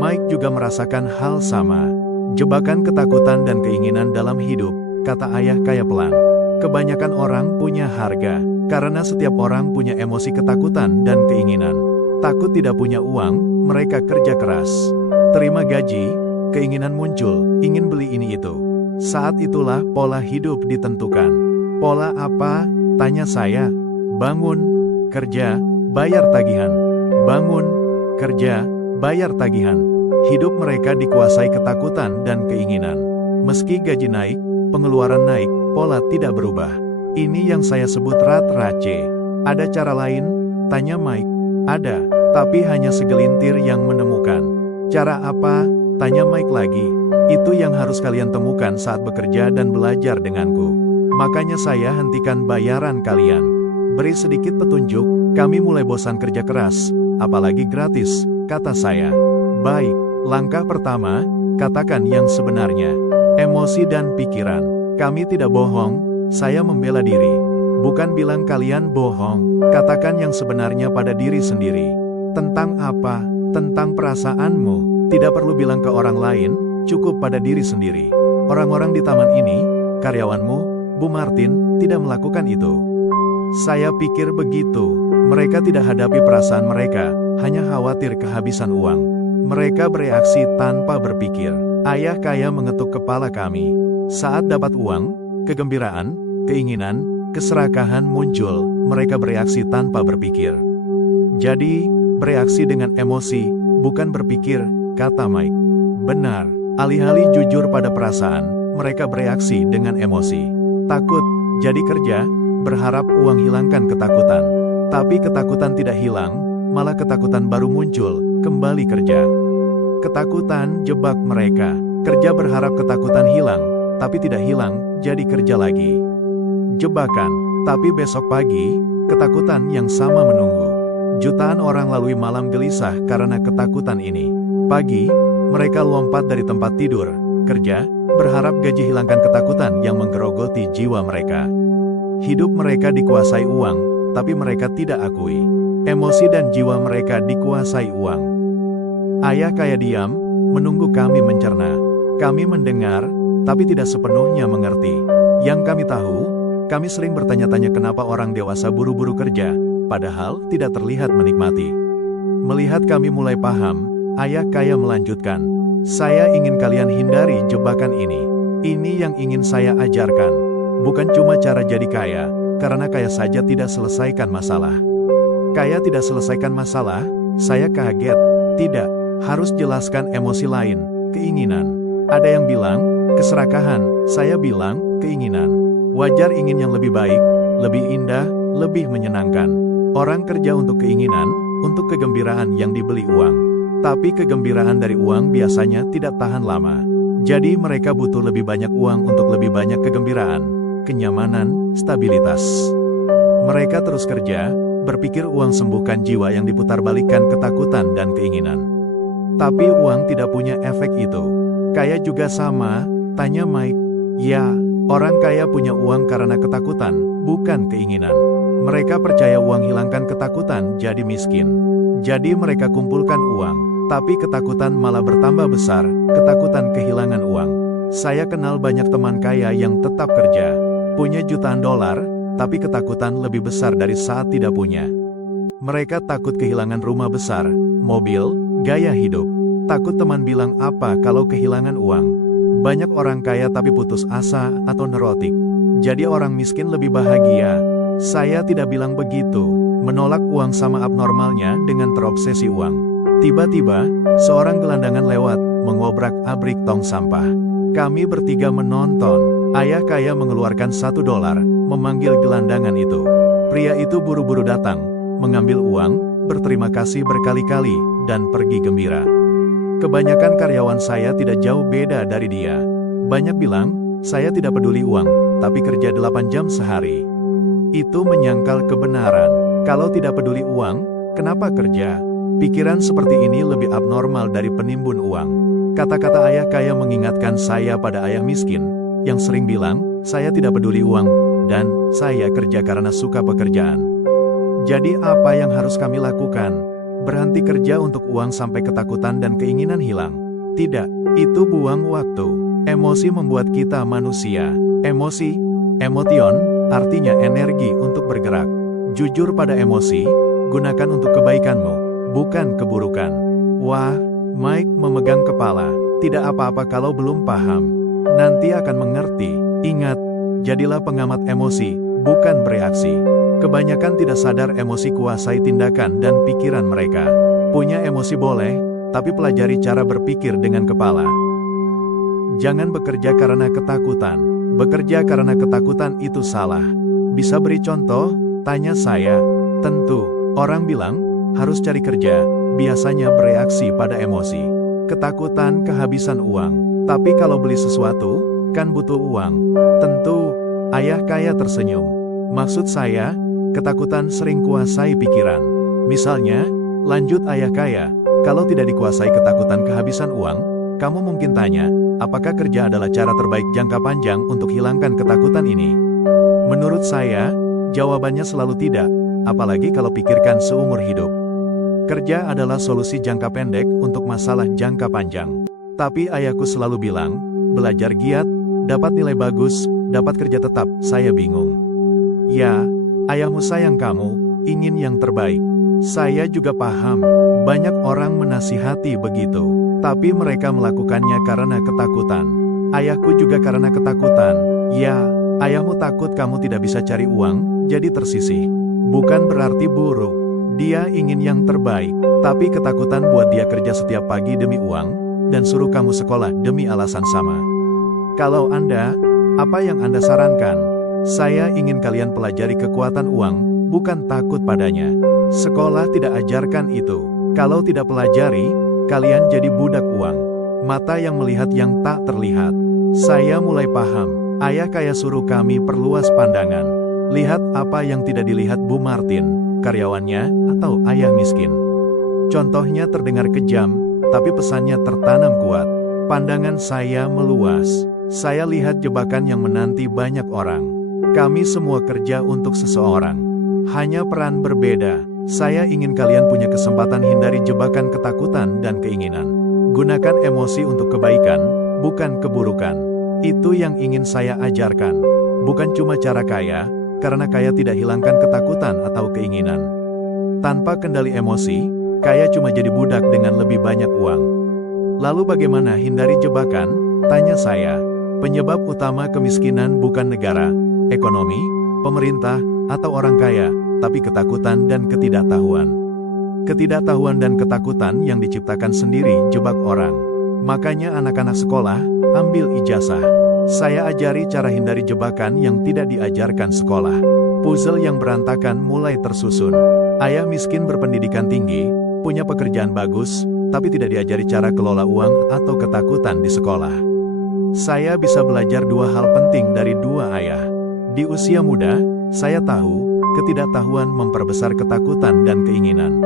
Mike juga merasakan hal sama. Jebakan ketakutan dan keinginan dalam hidup, kata ayah kaya pelan. Kebanyakan orang punya harga, karena setiap orang punya emosi ketakutan dan keinginan. Takut tidak punya uang, mereka kerja keras. Terima gaji, keinginan muncul, ingin beli ini itu. Saat itulah pola hidup ditentukan. Pola apa? Tanya saya. Bangun, kerja, bayar tagihan. Bangun, kerja, bayar tagihan. Hidup mereka dikuasai ketakutan dan keinginan. Meski gaji naik, pengeluaran naik, pola tidak berubah. Ini yang saya sebut rat race. Ada cara lain? Tanya Mike. Ada, tapi hanya segelintir yang menemukan. Cara apa? Tanya Mike lagi. Itu yang harus kalian temukan saat bekerja dan belajar denganku. Makanya saya hentikan bayaran kalian. Beri sedikit petunjuk, kami mulai bosan kerja keras, apalagi gratis, kata saya. Baik, langkah pertama, katakan yang sebenarnya. Emosi dan pikiran. Kami tidak bohong, saya membela diri. Bukan bilang kalian bohong, katakan yang sebenarnya pada diri sendiri. Tentang apa? Tentang perasaanmu. Tidak perlu bilang ke orang lain, cukup pada diri sendiri. Orang-orang di taman ini, karyawanmu, Bu Martin, tidak melakukan itu. Saya pikir begitu. Mereka tidak hadapi perasaan mereka, hanya khawatir kehabisan uang. Mereka bereaksi tanpa berpikir. Ayah kaya mengetuk kepala kami. Saat dapat uang, kegembiraan, keinginan, keserakahan muncul, mereka bereaksi tanpa berpikir. Jadi, bereaksi dengan emosi, bukan berpikir, kata Mike. Benar, alih-alih jujur pada perasaan, mereka bereaksi dengan emosi. Takut, jadi kerja, berharap uang hilangkan ketakutan. Tapi ketakutan tidak hilang, malah ketakutan baru muncul, kembali kerja. Ketakutan jebak mereka. Kerja berharap ketakutan hilang, tapi tidak hilang, jadi kerja lagi. Jebakan, tapi besok pagi, ketakutan yang sama menunggu. Jutaan orang lalui malam gelisah karena ketakutan ini. Pagi, mereka lompat dari tempat tidur, kerja, berharap gaji hilangkan ketakutan yang menggerogoti jiwa mereka. Hidup mereka dikuasai uang, tapi mereka tidak akui. Emosi dan jiwa mereka dikuasai uang. Ayah kaya diam, menunggu kami mencerna. Kami mendengar, tapi tidak sepenuhnya mengerti. Yang kami tahu, kami sering bertanya-tanya kenapa orang dewasa buru-buru kerja, padahal tidak terlihat menikmati. Melihat kami mulai paham, ayah kaya melanjutkan. Saya ingin kalian hindari jebakan ini. Ini yang ingin saya ajarkan. Bukan cuma cara jadi kaya, karena kaya saja tidak selesaikan masalah. Kaya tidak selesaikan masalah, saya kaget. Tidak, harus jelaskan emosi lain, keinginan. Ada yang bilang, keserakahan, saya bilang, keinginan. Wajar ingin yang lebih baik, lebih indah, lebih menyenangkan. Orang kerja untuk keinginan, untuk kegembiraan yang dibeli uang. Tapi kegembiraan dari uang biasanya tidak tahan lama. Jadi mereka butuh lebih banyak uang untuk lebih banyak kegembiraan, kenyamanan, stabilitas. Mereka terus kerja, berpikir uang sembuhkan jiwa yang diputarbalikkan ketakutan dan keinginan. Tapi uang tidak punya efek itu. Kaya juga sama, tanya Mike. Ya, orang kaya punya uang karena ketakutan, bukan keinginan. Mereka percaya uang hilangkan ketakutan, jadi miskin. Jadi mereka kumpulkan uang, tapi ketakutan malah bertambah besar, ketakutan kehilangan uang. Saya kenal banyak teman kaya yang tetap kerja, punya jutaan dolar, tapi ketakutan lebih besar dari saat tidak punya. Mereka takut kehilangan rumah besar, mobil, gaya hidup. Takut teman bilang apa kalau kehilangan uang. Banyak orang kaya tapi putus asa atau neurotik. Jadi orang miskin lebih bahagia. Saya tidak bilang begitu. Menolak uang sama abnormalnya dengan terobsesi uang. Tiba-tiba, seorang gelandangan lewat, mengobrak-abrik tong sampah. Kami bertiga menonton. Ayah kaya mengeluarkan $1, memanggil gelandangan itu. Pria itu buru-buru datang, mengambil uang, berterima kasih berkali-kali, dan pergi gembira. Kebanyakan karyawan saya tidak jauh beda dari dia. Banyak bilang, saya tidak peduli uang, tapi kerja 8 jam sehari. Itu menyangkal kebenaran. Kalau tidak peduli uang, kenapa kerja? Pikiran seperti ini lebih abnormal dari penimbun uang. Kata-kata ayah kaya mengingatkan saya pada ayah miskin, yang sering bilang, saya tidak peduli uang, dan saya kerja karena suka pekerjaan. Jadi apa yang harus kami lakukan? Berhenti kerja untuk uang sampai ketakutan dan keinginan hilang? Tidak, itu buang waktu. Emosi membuat kita manusia. Emosi, emotion, artinya energi untuk bergerak. Jujur pada emosi, gunakan untuk kebaikanmu, bukan keburukan. Wah, Mike memegang kepala. Tidak apa-apa kalau belum paham. Nanti akan mengerti. Ingat, jadilah pengamat emosi, bukan bereaksi. Kebanyakan tidak sadar emosi kuasai tindakan dan pikiran mereka. Punya emosi boleh, tapi pelajari cara berpikir dengan kepala. Jangan bekerja karena ketakutan. Bekerja karena ketakutan itu salah. Bisa beri contoh? Tanya saya. Tentu, orang bilang, harus cari kerja, biasanya bereaksi pada emosi. Ketakutan kehabisan uang. Tapi kalau beli sesuatu, kan butuh uang. Tentu, ayah kaya tersenyum. Maksud saya, ketakutan sering kuasai pikiran. Misalnya, lanjut ayah kaya, kalau tidak dikuasai ketakutan kehabisan uang, kamu mungkin tanya, apakah kerja adalah cara terbaik jangka panjang untuk hilangkan ketakutan ini? Menurut saya, jawabannya selalu tidak, apalagi kalau pikirkan seumur hidup. Kerja adalah solusi jangka pendek untuk masalah jangka panjang. Tapi ayahku selalu bilang, belajar giat, dapat nilai bagus, dapat kerja tetap, saya bingung. Ya, ayahmu sayang kamu, ingin yang terbaik. Saya juga paham, banyak orang menasihati begitu. Tapi mereka melakukannya karena ketakutan. Ayahku juga karena ketakutan. Ya, ayahmu takut kamu tidak bisa cari uang, jadi tersisih. Bukan berarti buruk. Dia ingin yang terbaik, tapi ketakutan buat dia kerja setiap pagi demi uang, dan suruh kamu sekolah demi alasan sama. Kalau Anda, apa yang Anda sarankan? Saya ingin kalian pelajari kekuatan uang, bukan takut padanya. Sekolah tidak ajarkan itu. Kalau tidak pelajari, kalian jadi budak uang. Mata yang melihat yang tak terlihat. Saya mulai paham. Ayah kaya suruh kami perluas pandangan. Lihat apa yang tidak dilihat Bu Martin, karyawannya, atau ayah miskin. Contohnya terdengar kejam, tapi pesannya tertanam kuat. Pandangan saya meluas. Saya lihat jebakan yang menanti banyak orang. Kami semua kerja untuk seseorang. Hanya peran berbeda. Saya ingin kalian punya kesempatan hindari jebakan ketakutan dan keinginan. Gunakan emosi untuk kebaikan, bukan keburukan. Itu yang ingin saya ajarkan. Bukan cuma cara kaya, karena kaya tidak hilangkan ketakutan atau keinginan. Tanpa kendali emosi, kaya cuma jadi budak dengan lebih banyak uang. Lalu bagaimana hindari jebakan? Tanya saya. Penyebab utama kemiskinan bukan negara, ekonomi, pemerintah, atau orang kaya, tapi ketakutan dan ketidaktahuan. Ketidaktahuan dan ketakutan yang diciptakan sendiri jebak orang. Makanya anak-anak sekolah, ambil ijazah. Saya ajari cara hindari jebakan yang tidak diajarkan sekolah. Puzzle yang berantakan mulai tersusun. Ayah miskin berpendidikan tinggi, punya pekerjaan bagus, tapi tidak diajari cara kelola uang atau ketakutan di sekolah. Saya bisa belajar dua hal penting dari dua ayah. Di usia muda, saya tahu, ketidaktahuan memperbesar ketakutan dan keinginan.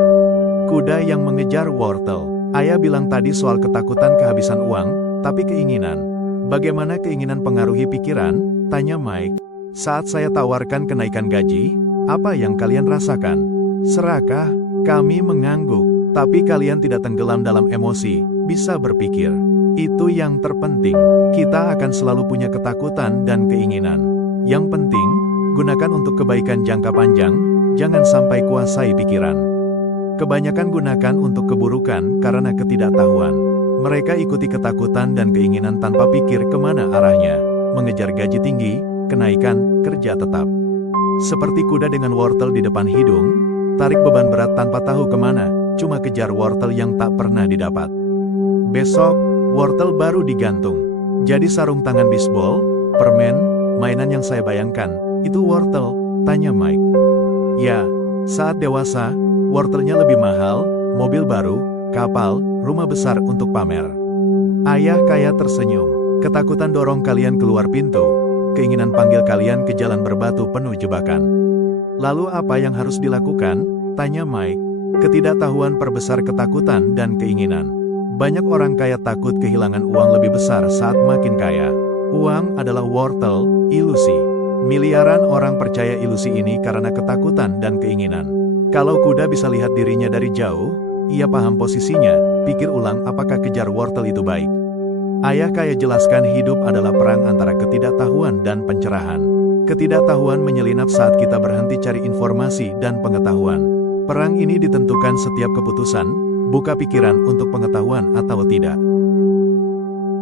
Kuda yang mengejar wortel. Ayah bilang tadi soal ketakutan kehabisan uang, tapi keinginan. Bagaimana keinginan pengaruhi pikiran? Tanya Mike. Saat saya tawarkan kenaikan gaji, apa yang kalian rasakan? Serakah? Kami mengangguk. Tapi kalian tidak tenggelam dalam emosi, bisa berpikir. Itu yang terpenting. Kita akan selalu punya ketakutan dan keinginan. Yang penting, gunakan untuk kebaikan jangka panjang, jangan sampai kuasai pikiran. Kebanyakan gunakan untuk keburukan karena ketidaktahuan. Mereka ikuti ketakutan dan keinginan tanpa pikir kemana arahnya. Mengejar gaji tinggi, kenaikan, kerja tetap. Seperti kuda dengan wortel di depan hidung, tarik beban berat tanpa tahu kemana, cuma kejar wortel yang tak pernah didapat. Besok, wortel baru digantung. Jadi sarung tangan bisbol, permen, mainan yang saya bayangkan, itu wortel, tanya Mike. Ya, saat dewasa, wortelnya lebih mahal, mobil baru, kapal, rumah besar untuk pamer. Ayah kaya tersenyum. Ketakutan dorong kalian keluar pintu. Keinginan panggil kalian ke jalan berbatu penuh jebakan. Lalu apa yang harus dilakukan? Tanya Mike. Ketidaktahuan perbesar ketakutan dan keinginan. Banyak orang kaya takut kehilangan uang lebih besar saat makin kaya. Uang adalah wortel, ilusi. Miliaran orang percaya ilusi ini karena ketakutan dan keinginan. Kalau kuda bisa lihat dirinya dari jauh, ia paham posisinya, pikir ulang apakah kejar wortel itu baik. Ayah kaya jelaskan hidup adalah perang antara ketidaktahuan dan pencerahan. Ketidaktahuan menyelinap saat kita berhenti cari informasi dan pengetahuan. Perang ini ditentukan setiap keputusan, buka pikiran untuk pengetahuan atau tidak.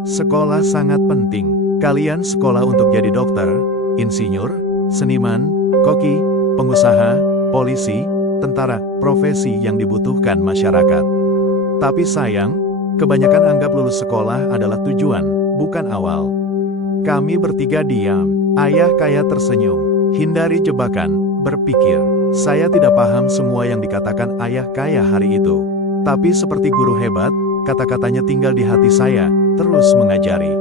Sekolah sangat penting. Kalian sekolah untuk jadi dokter, insinyur, seniman, koki, pengusaha, polisi, tentara, profesi yang dibutuhkan masyarakat. Tapi sayang, kebanyakan anggap lulus sekolah adalah tujuan, bukan awal. Kami bertiga diam. Ayah kaya tersenyum. Hindari jebakan, berpikir. Saya tidak paham semua yang dikatakan ayah kaya hari itu. Tapi seperti guru hebat, kata-katanya tinggal di hati saya, terus mengajari.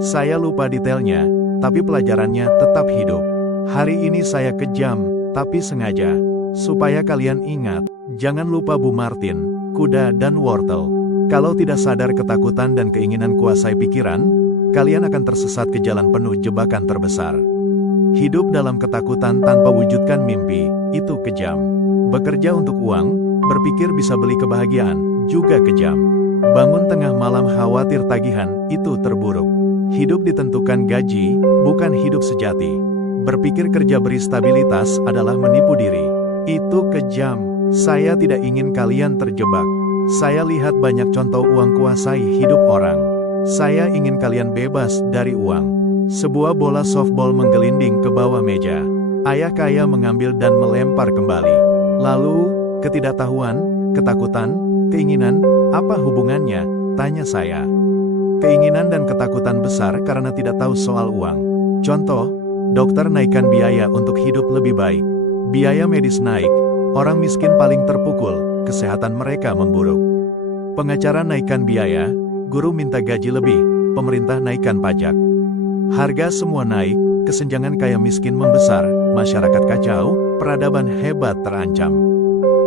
Saya lupa detailnya, tapi pelajarannya tetap hidup. Hari ini saya kejam, tapi sengaja. Supaya kalian ingat, jangan lupa Bu Martin, kuda dan wortel. Kalau tidak sadar ketakutan dan keinginan kuasai pikiran, kalian akan tersesat ke jalan penuh jebakan terbesar. Hidup dalam ketakutan tanpa wujudkan mimpi, itu kejam. Bekerja untuk uang, berpikir bisa beli kebahagiaan, juga kejam. Bangun tengah malam khawatir tagihan, itu terburuk. Hidup ditentukan gaji, bukan hidup sejati. Berpikir kerja beri stabilitas adalah menipu diri. Itu kejam. Saya tidak ingin kalian terjebak. Saya lihat banyak contoh uang kuasai hidup orang. Saya ingin kalian bebas dari uang. Sebuah bola softball menggelinding ke bawah meja. Ayah kaya mengambil dan melempar kembali. Lalu, ketidaktahuan, ketakutan, keinginan, apa hubungannya? Tanya saya. Keinginan dan ketakutan besar karena tidak tahu soal uang. Contoh, dokter naikkan biaya untuk hidup lebih baik. Biaya medis naik, orang miskin paling terpukul, kesehatan mereka memburuk. Pengacara naikkan biaya, guru minta gaji lebih, pemerintah naikkan pajak. Harga semua naik, kesenjangan kaya miskin membesar, masyarakat kacau, peradaban hebat terancam.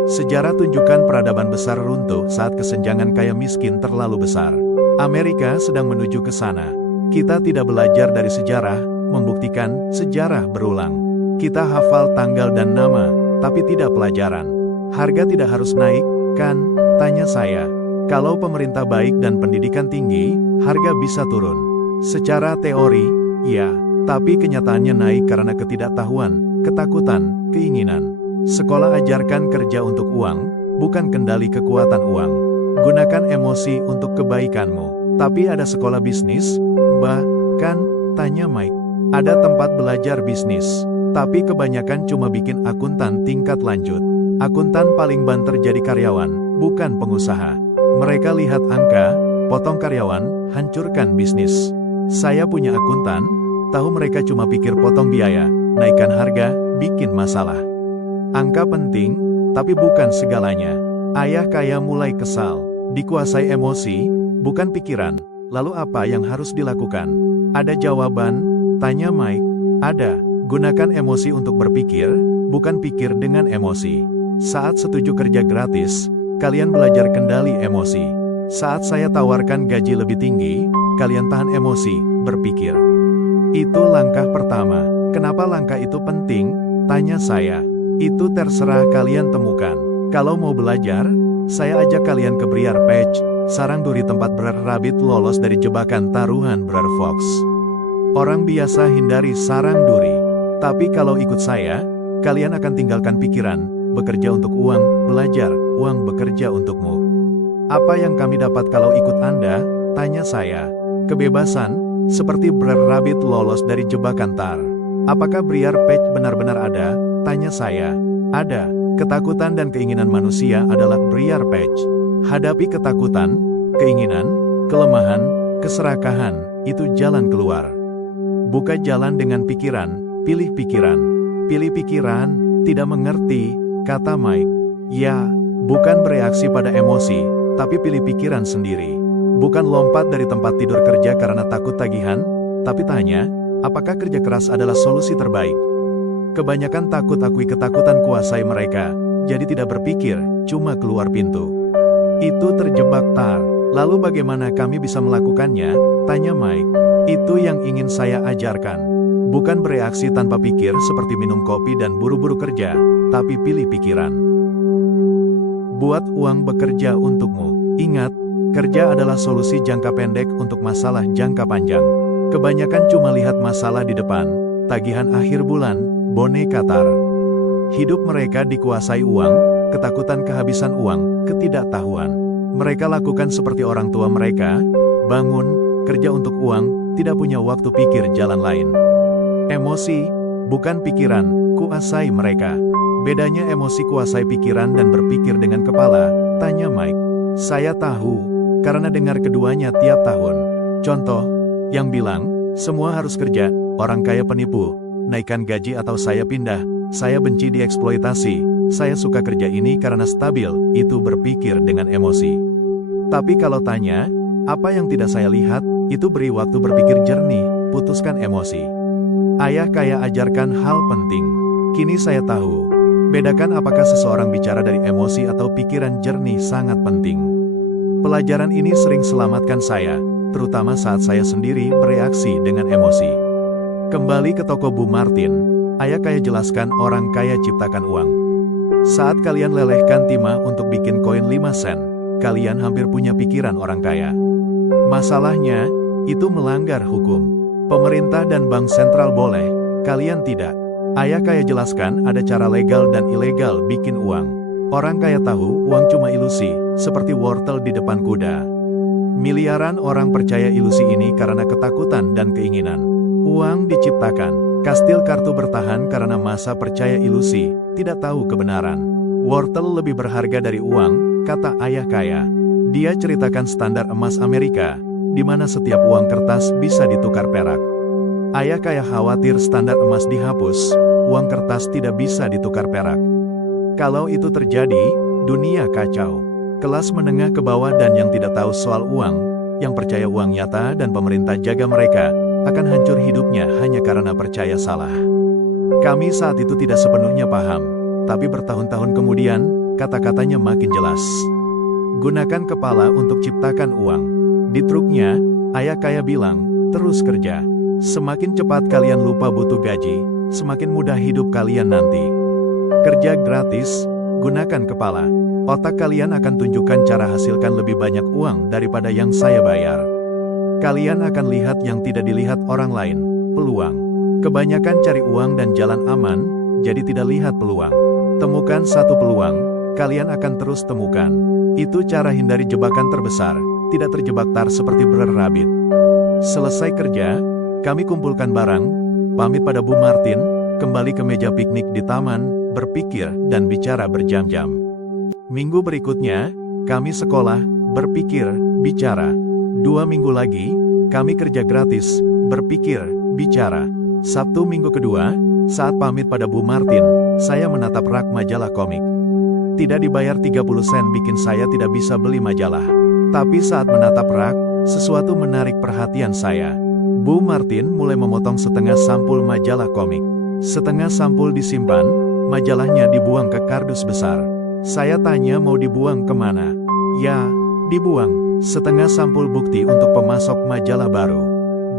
Sejarah tunjukkan peradaban besar runtuh saat kesenjangan kaya miskin terlalu besar. Amerika sedang menuju ke sana. Kita tidak belajar dari sejarah, membuktikan sejarah berulang. Kita hafal tanggal dan nama, tapi tidak pelajaran. Harga tidak harus naik, kan? Tanya saya. Kalau pemerintah baik dan pendidikan tinggi, harga bisa turun. Secara teori, ya, tapi kenyataannya naik karena ketidaktahuan, ketakutan, keinginan. Sekolah ajarkan kerja untuk uang, bukan kendali kekuatan uang. Gunakan emosi untuk kebaikanmu. Tapi ada sekolah bisnis, bahkan Tanya Mike. Ada tempat belajar bisnis, tapi kebanyakan cuma bikin akuntan tingkat lanjut. Akuntan paling banter jadi karyawan, bukan pengusaha. Mereka lihat angka, potong karyawan, hancurkan bisnis. Saya punya akuntan, tahu mereka cuma pikir potong biaya, naikkan harga, bikin masalah. Angka penting, tapi bukan segalanya. Ayah kaya mulai kesal, dikuasai emosi, bukan pikiran. Lalu apa yang harus dilakukan? Ada jawaban? Tanya Mike. Ada. Gunakan emosi untuk berpikir, bukan pikir dengan emosi. Saat setuju kerja gratis, kalian belajar kendali emosi. Saat saya tawarkan gaji lebih tinggi, kalian tahan emosi, berpikir. Itu langkah pertama. Kenapa langkah itu penting? Tanya saya. Itu terserah kalian temukan. Kalau mau belajar, saya ajak kalian ke Briar Patch, sarang duri tempat Brer Rabbit lolos dari jebakan taruhan Brer Fox. Orang biasa hindari sarang duri. Tapi kalau ikut saya, kalian akan tinggalkan pikiran, bekerja untuk uang, belajar, uang bekerja untukmu. Apa yang kami dapat kalau ikut Anda? Tanya saya. Kebebasan, seperti Brer Rabbit lolos dari jebakan tar. Apakah Briar Patch benar-benar ada? Tanya saya. Ada. Ketakutan dan keinginan manusia adalah Briar Patch. Hadapi ketakutan, keinginan, kelemahan, keserakahan, itu jalan keluar. Buka jalan dengan pikiran, pilih pikiran. Pilih pikiran, tidak mengerti, kata Mike. Ya, bukan bereaksi pada emosi, tapi pilih pikiran sendiri. Bukan lompat dari tempat tidur kerja karena takut tagihan, tapi tanya, apakah kerja keras adalah solusi terbaik? Kebanyakan takut akui ketakutan kuasai mereka, jadi tidak berpikir, cuma keluar pintu. Itu terjebak tar. Lalu bagaimana kami bisa melakukannya? Tanya Mike. Itu yang ingin saya ajarkan. Bukan bereaksi tanpa pikir seperti minum kopi dan buru-buru kerja, tapi pilih pikiran. Buat uang bekerja untukmu. Ingat, kerja adalah solusi jangka pendek untuk masalah jangka panjang. Kebanyakan cuma lihat masalah di depan, tagihan akhir bulan, boneka tar. Hidup mereka dikuasai uang, ketakutan kehabisan uang, ketidaktahuan. Mereka lakukan seperti orang tua mereka, bangun, kerja untuk uang, tidak punya waktu pikir jalan lain. Emosi, bukan pikiran, kuasai mereka. Bedanya emosi kuasai pikiran dan berpikir dengan kepala, tanya Mike. Saya tahu, karena dengar keduanya tiap tahun. Contoh, yang bilang, semua harus kerja, orang kaya penipu, naikkan gaji atau saya pindah, saya benci dieksploitasi, saya suka kerja ini karena stabil, itu berpikir dengan emosi. Tapi kalau tanya, apa yang tidak saya lihat, itu beri waktu berpikir jernih, putuskan emosi. Ayah kaya ajarkan hal penting. Kini saya tahu. Bedakan apakah seseorang bicara dari emosi atau pikiran jernih sangat penting. Pelajaran ini sering selamatkan saya, terutama saat saya sendiri bereaksi dengan emosi. Kembali ke toko Bu Martin, ayah kaya jelaskan orang kaya ciptakan uang. Saat kalian lelehkan timah untuk bikin koin 5 sen, kalian hampir punya pikiran orang kaya. Masalahnya, itu melanggar hukum. Pemerintah dan bank sentral boleh, kalian tidak. Ayah kaya jelaskan ada cara legal dan ilegal bikin uang. Orang kaya tahu uang cuma ilusi, seperti wortel di depan kuda. Miliaran orang percaya ilusi ini karena ketakutan dan keinginan. Uang diciptakan, kastil kartu bertahan karena masa percaya ilusi, tidak tahu kebenaran. Wortel lebih berharga dari uang, kata ayah kaya. Dia ceritakan standar emas Amerika, di mana setiap uang kertas bisa ditukar perak. Ayah kaya khawatir standar emas dihapus, uang kertas tidak bisa ditukar perak. Kalau itu terjadi, dunia kacau. Kelas menengah ke bawah dan yang tidak tahu soal uang, yang percaya uang nyata dan pemerintah jaga mereka, akan hancur hidupnya hanya karena percaya salah. Kami saat itu tidak sepenuhnya paham, tapi bertahun-tahun kemudian, kata-katanya makin jelas. Gunakan kepala untuk ciptakan uang. Di truknya, ayah kaya bilang, terus kerja. Semakin cepat kalian lupa butuh gaji, semakin mudah hidup kalian nanti. Kerja gratis, gunakan kepala. Otak kalian akan tunjukkan cara hasilkan lebih banyak uang daripada yang saya bayar. Kalian akan lihat yang tidak dilihat orang lain, peluang. Kebanyakan cari uang dan jalan aman, jadi tidak lihat peluang. Temukan satu peluang, kalian akan terus temukan. Itu cara hindari jebakan terbesar, tidak terjebak tar seperti Brer Rabbit. Selesai kerja, Kami kumpulkan barang, pamit pada Bu Martin, kembali ke meja piknik di taman, berpikir dan bicara berjam-jam. Minggu berikutnya, kami sekolah, berpikir, bicara. 2 minggu lagi, kami kerja gratis, berpikir, bicara. Sabtu minggu kedua, saat pamit pada Bu Martin, saya menatap rak majalah komik. Tidak dibayar 30 sen bikin saya tidak bisa beli majalah. Tapi saat menatap rak, sesuatu menarik perhatian saya. Bu Martin mulai memotong setengah sampul majalah komik. Setengah sampul disimpan, majalahnya dibuang ke kardus besar. Saya tanya mau dibuang kemana? Ya, dibuang. Setengah sampul bukti untuk pemasok majalah baru.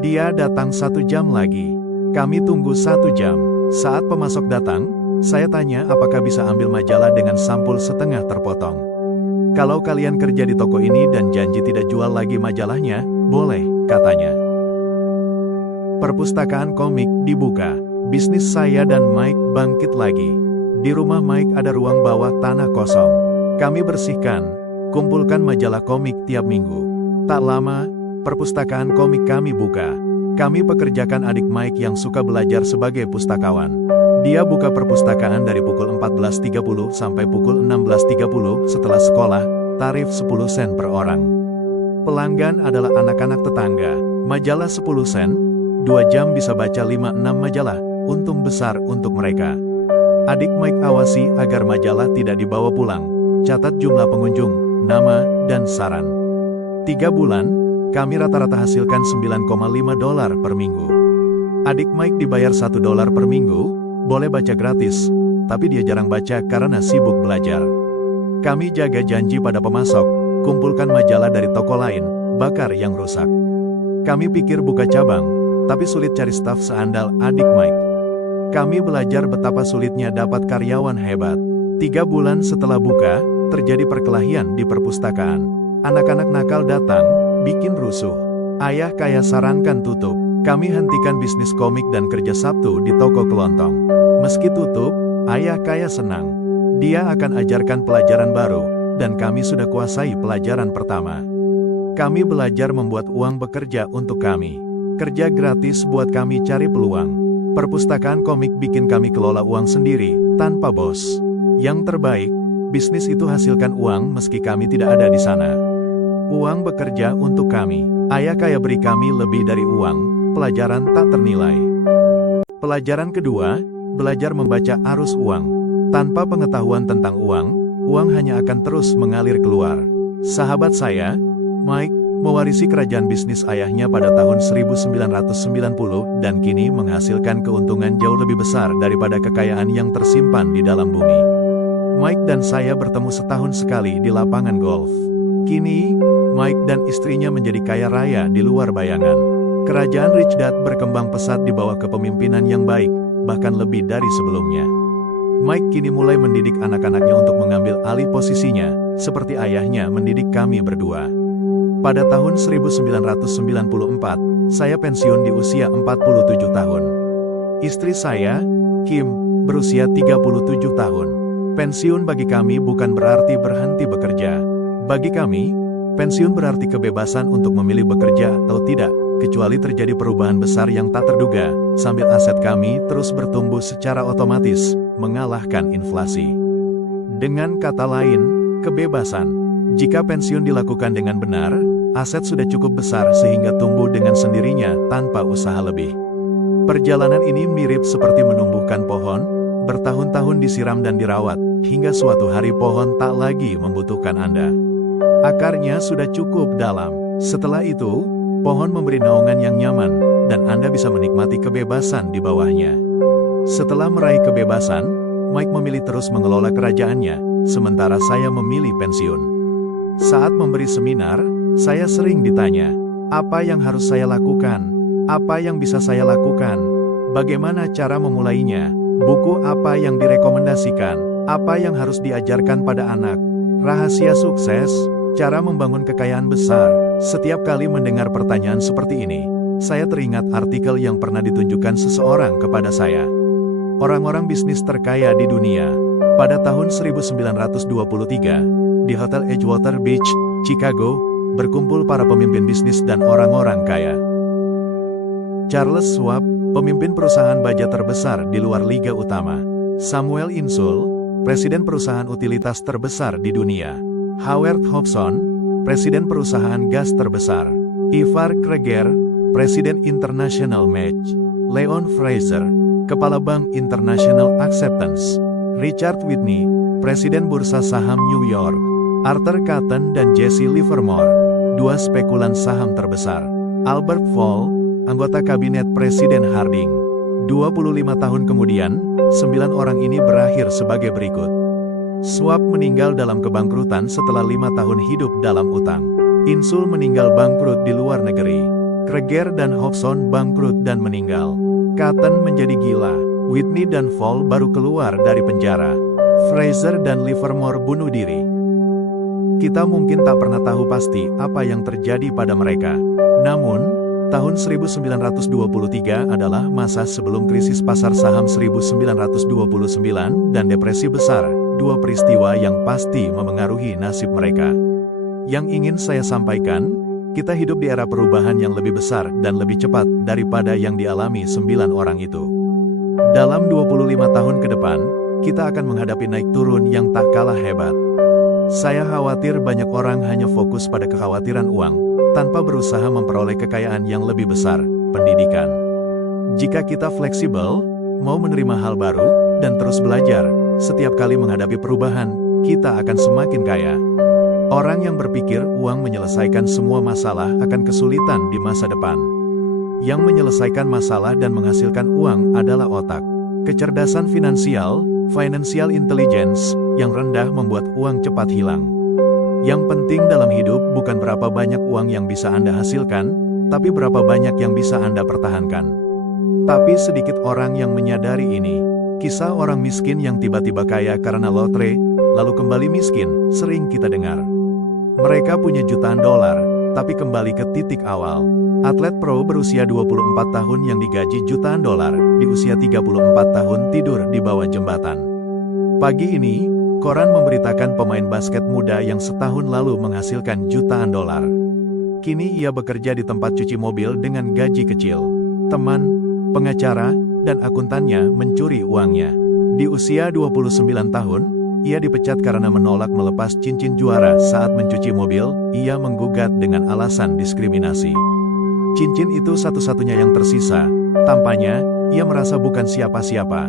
Dia datang 1 jam lagi. Kami tunggu 1 jam. Saat pemasok datang, saya tanya apakah bisa ambil majalah dengan sampul setengah terpotong. Kalau kalian kerja di toko ini dan janji tidak jual lagi majalahnya, boleh, katanya. Perpustakaan komik dibuka. Bisnis saya dan Mike bangkit lagi. Di rumah Mike ada ruang bawah tanah kosong. Kami bersihkan, kumpulkan majalah komik tiap minggu. Tak lama, perpustakaan komik kami buka. Kami pekerjakan adik Mike yang suka belajar sebagai pustakawan. Dia buka perpustakaan dari pukul 14.30 sampai pukul 16.30 setelah sekolah, tarif 10 sen per orang. Pelanggan adalah anak-anak tetangga. Majalah 10 sen, 2 jam bisa baca 5-6 majalah, untung besar untuk mereka. Adik Mike awasi agar majalah tidak dibawa pulang. Catat jumlah pengunjung, nama, dan saran. 3 bulan, kami rata-rata hasilkan $9,5 per minggu. Adik Mike dibayar $1 per minggu, boleh baca gratis, tapi dia jarang baca karena sibuk belajar. Kami jaga janji pada pemasok, kumpulkan majalah dari toko lain, bakar yang rusak. Kami pikir buka cabang, tapi sulit cari staf seandal adik Mike. Kami belajar betapa sulitnya dapat karyawan hebat. 3 bulan setelah buka, terjadi perkelahian di perpustakaan. Anak-anak nakal datang, bikin rusuh. Ayah kaya sarankan tutup. Kami hentikan bisnis komik dan kerja Sabtu di toko kelontong. Meski tutup, ayah kaya senang. Dia akan ajarkan pelajaran baru, dan kami sudah kuasai pelajaran pertama. Kami belajar membuat uang bekerja untuk kami. Kerja gratis buat kami cari peluang. Perpustakaan komik bikin kami kelola uang sendiri, tanpa bos. Yang terbaik, bisnis itu hasilkan uang meski kami tidak ada di sana. Uang bekerja untuk kami. Ayah kaya beri kami lebih dari uang, pelajaran tak ternilai. Pelajaran kedua, belajar membaca arus uang. Tanpa pengetahuan tentang uang, uang hanya akan terus mengalir keluar. Sahabat saya, Mike, mewarisi kerajaan bisnis ayahnya pada tahun 1990 dan kini menghasilkan keuntungan jauh lebih besar daripada kekayaan yang tersimpan di dalam bumi. Mike dan saya bertemu setahun sekali di lapangan golf. Kini, Mike dan istrinya menjadi kaya raya di luar bayangan. Kerajaan Rich Dad berkembang pesat di bawah kepemimpinan yang baik, bahkan lebih dari sebelumnya. Mike kini mulai mendidik anak-anaknya untuk mengambil alih posisinya, seperti ayahnya mendidik kami berdua. Pada tahun 1994, saya pensiun di usia 47 tahun. Istri saya, Kim, berusia 37 tahun. Pensiun bagi kami bukan berarti berhenti bekerja. Bagi kami, pensiun berarti kebebasan untuk memilih bekerja atau tidak, kecuali terjadi perubahan besar yang tak terduga, sambil aset kami terus bertumbuh secara otomatis, mengalahkan inflasi. Dengan kata lain, kebebasan. Jika pensiun dilakukan dengan benar, aset sudah cukup besar sehingga tumbuh dengan sendirinya tanpa usaha lebih. Perjalanan ini mirip seperti menumbuhkan pohon, bertahun-tahun disiram dan dirawat, hingga suatu hari pohon tak lagi membutuhkan Anda. Akarnya sudah cukup dalam. Setelah itu, pohon memberi naungan yang nyaman, dan Anda bisa menikmati kebebasan di bawahnya. Setelah meraih kebebasan, Mike memilih terus mengelola kerajaannya, sementara saya memilih pensiun. Saat memberi seminar, saya sering ditanya, apa yang harus saya lakukan? Apa yang bisa saya lakukan? Bagaimana cara memulainya? Buku apa yang direkomendasikan? Apa yang harus diajarkan pada anak? Rahasia sukses? Cara membangun kekayaan besar. Setiap kali mendengar pertanyaan seperti ini, saya teringat artikel yang pernah ditunjukkan seseorang kepada saya. Orang-orang bisnis terkaya di dunia. Pada tahun 1923, di Hotel Edgewater Beach, Chicago, berkumpul para pemimpin bisnis dan orang-orang kaya. Charles Schwab, pemimpin perusahaan baja terbesar di luar Liga Utama. Samuel Insull, presiden perusahaan utilitas terbesar di dunia. Howard Hobson, presiden perusahaan gas terbesar. Ivar Kreger, presiden International Match. Leon Fraser, kepala Bank International Acceptance. Richard Whitney, presiden bursa saham New York. Arthur Cutten dan Jesse Livermore, dua spekulan saham terbesar. Albert Fall, anggota kabinet Presiden Harding. 25 tahun kemudian, 9 orang ini berakhir sebagai berikut. Schwab meninggal dalam kebangkrutan setelah 5 tahun hidup dalam utang. Insull meninggal bangkrut di luar negeri. Kreger dan Hobson bangkrut dan meninggal. Cutten menjadi gila. Whitney dan Fall baru keluar dari penjara. Fraser dan Livermore bunuh diri. Kita mungkin tak pernah tahu pasti apa yang terjadi pada mereka. Namun, tahun 1923 adalah masa sebelum krisis pasar saham 1929 dan depresi besar, dua peristiwa yang pasti memengaruhi nasib mereka. Yang ingin saya sampaikan, kita hidup di era perubahan yang lebih besar dan lebih cepat daripada yang dialami 9 orang itu. Dalam 25 tahun ke depan, kita akan menghadapi naik turun yang tak kalah hebat. Saya khawatir banyak orang hanya fokus pada kekhawatiran uang, tanpa berusaha memperoleh kekayaan yang lebih besar, pendidikan. Jika kita fleksibel, mau menerima hal baru, dan terus belajar, setiap kali menghadapi perubahan, kita akan semakin kaya. Orang yang berpikir uang menyelesaikan semua masalah akan kesulitan di masa depan. Yang menyelesaikan masalah dan menghasilkan uang adalah otak. Kecerdasan finansial, financial intelligence, yang rendah membuat uang cepat hilang. Yang penting dalam hidup bukan berapa banyak uang yang bisa Anda hasilkan, tapi berapa banyak yang bisa Anda pertahankan. Tapi sedikit orang yang menyadari ini. Kisah orang miskin yang tiba-tiba kaya karena lotre, lalu kembali miskin, sering kita dengar. Mereka punya jutaan dolar, tapi kembali ke titik awal. Atlet pro berusia 24 tahun yang digaji jutaan dolar, di usia 34 tahun tidur di bawah jembatan. Pagi ini, koran memberitakan pemain basket muda yang setahun lalu menghasilkan jutaan dolar. Kini ia bekerja di tempat cuci mobil dengan gaji kecil. Teman, pengacara, dan akuntannya mencuri uangnya. Di usia 29 tahun, ia dipecat karena menolak melepas cincin juara saat mencuci mobil. Ia menggugat dengan alasan diskriminasi. Cincin itu satu-satunya yang tersisa. Tampaknya, ia merasa bukan siapa-siapa.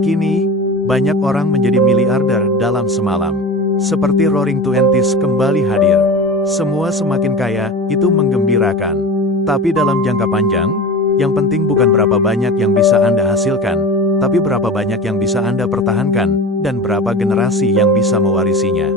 Kini, banyak orang menjadi miliarder dalam semalam. Seperti Roaring Twenties kembali hadir. Semua semakin kaya, itu menggembirakan. Tapi dalam jangka panjang, yang penting bukan berapa banyak yang bisa Anda hasilkan, tapi berapa banyak yang bisa Anda pertahankan, dan berapa generasi yang bisa mewarisinya.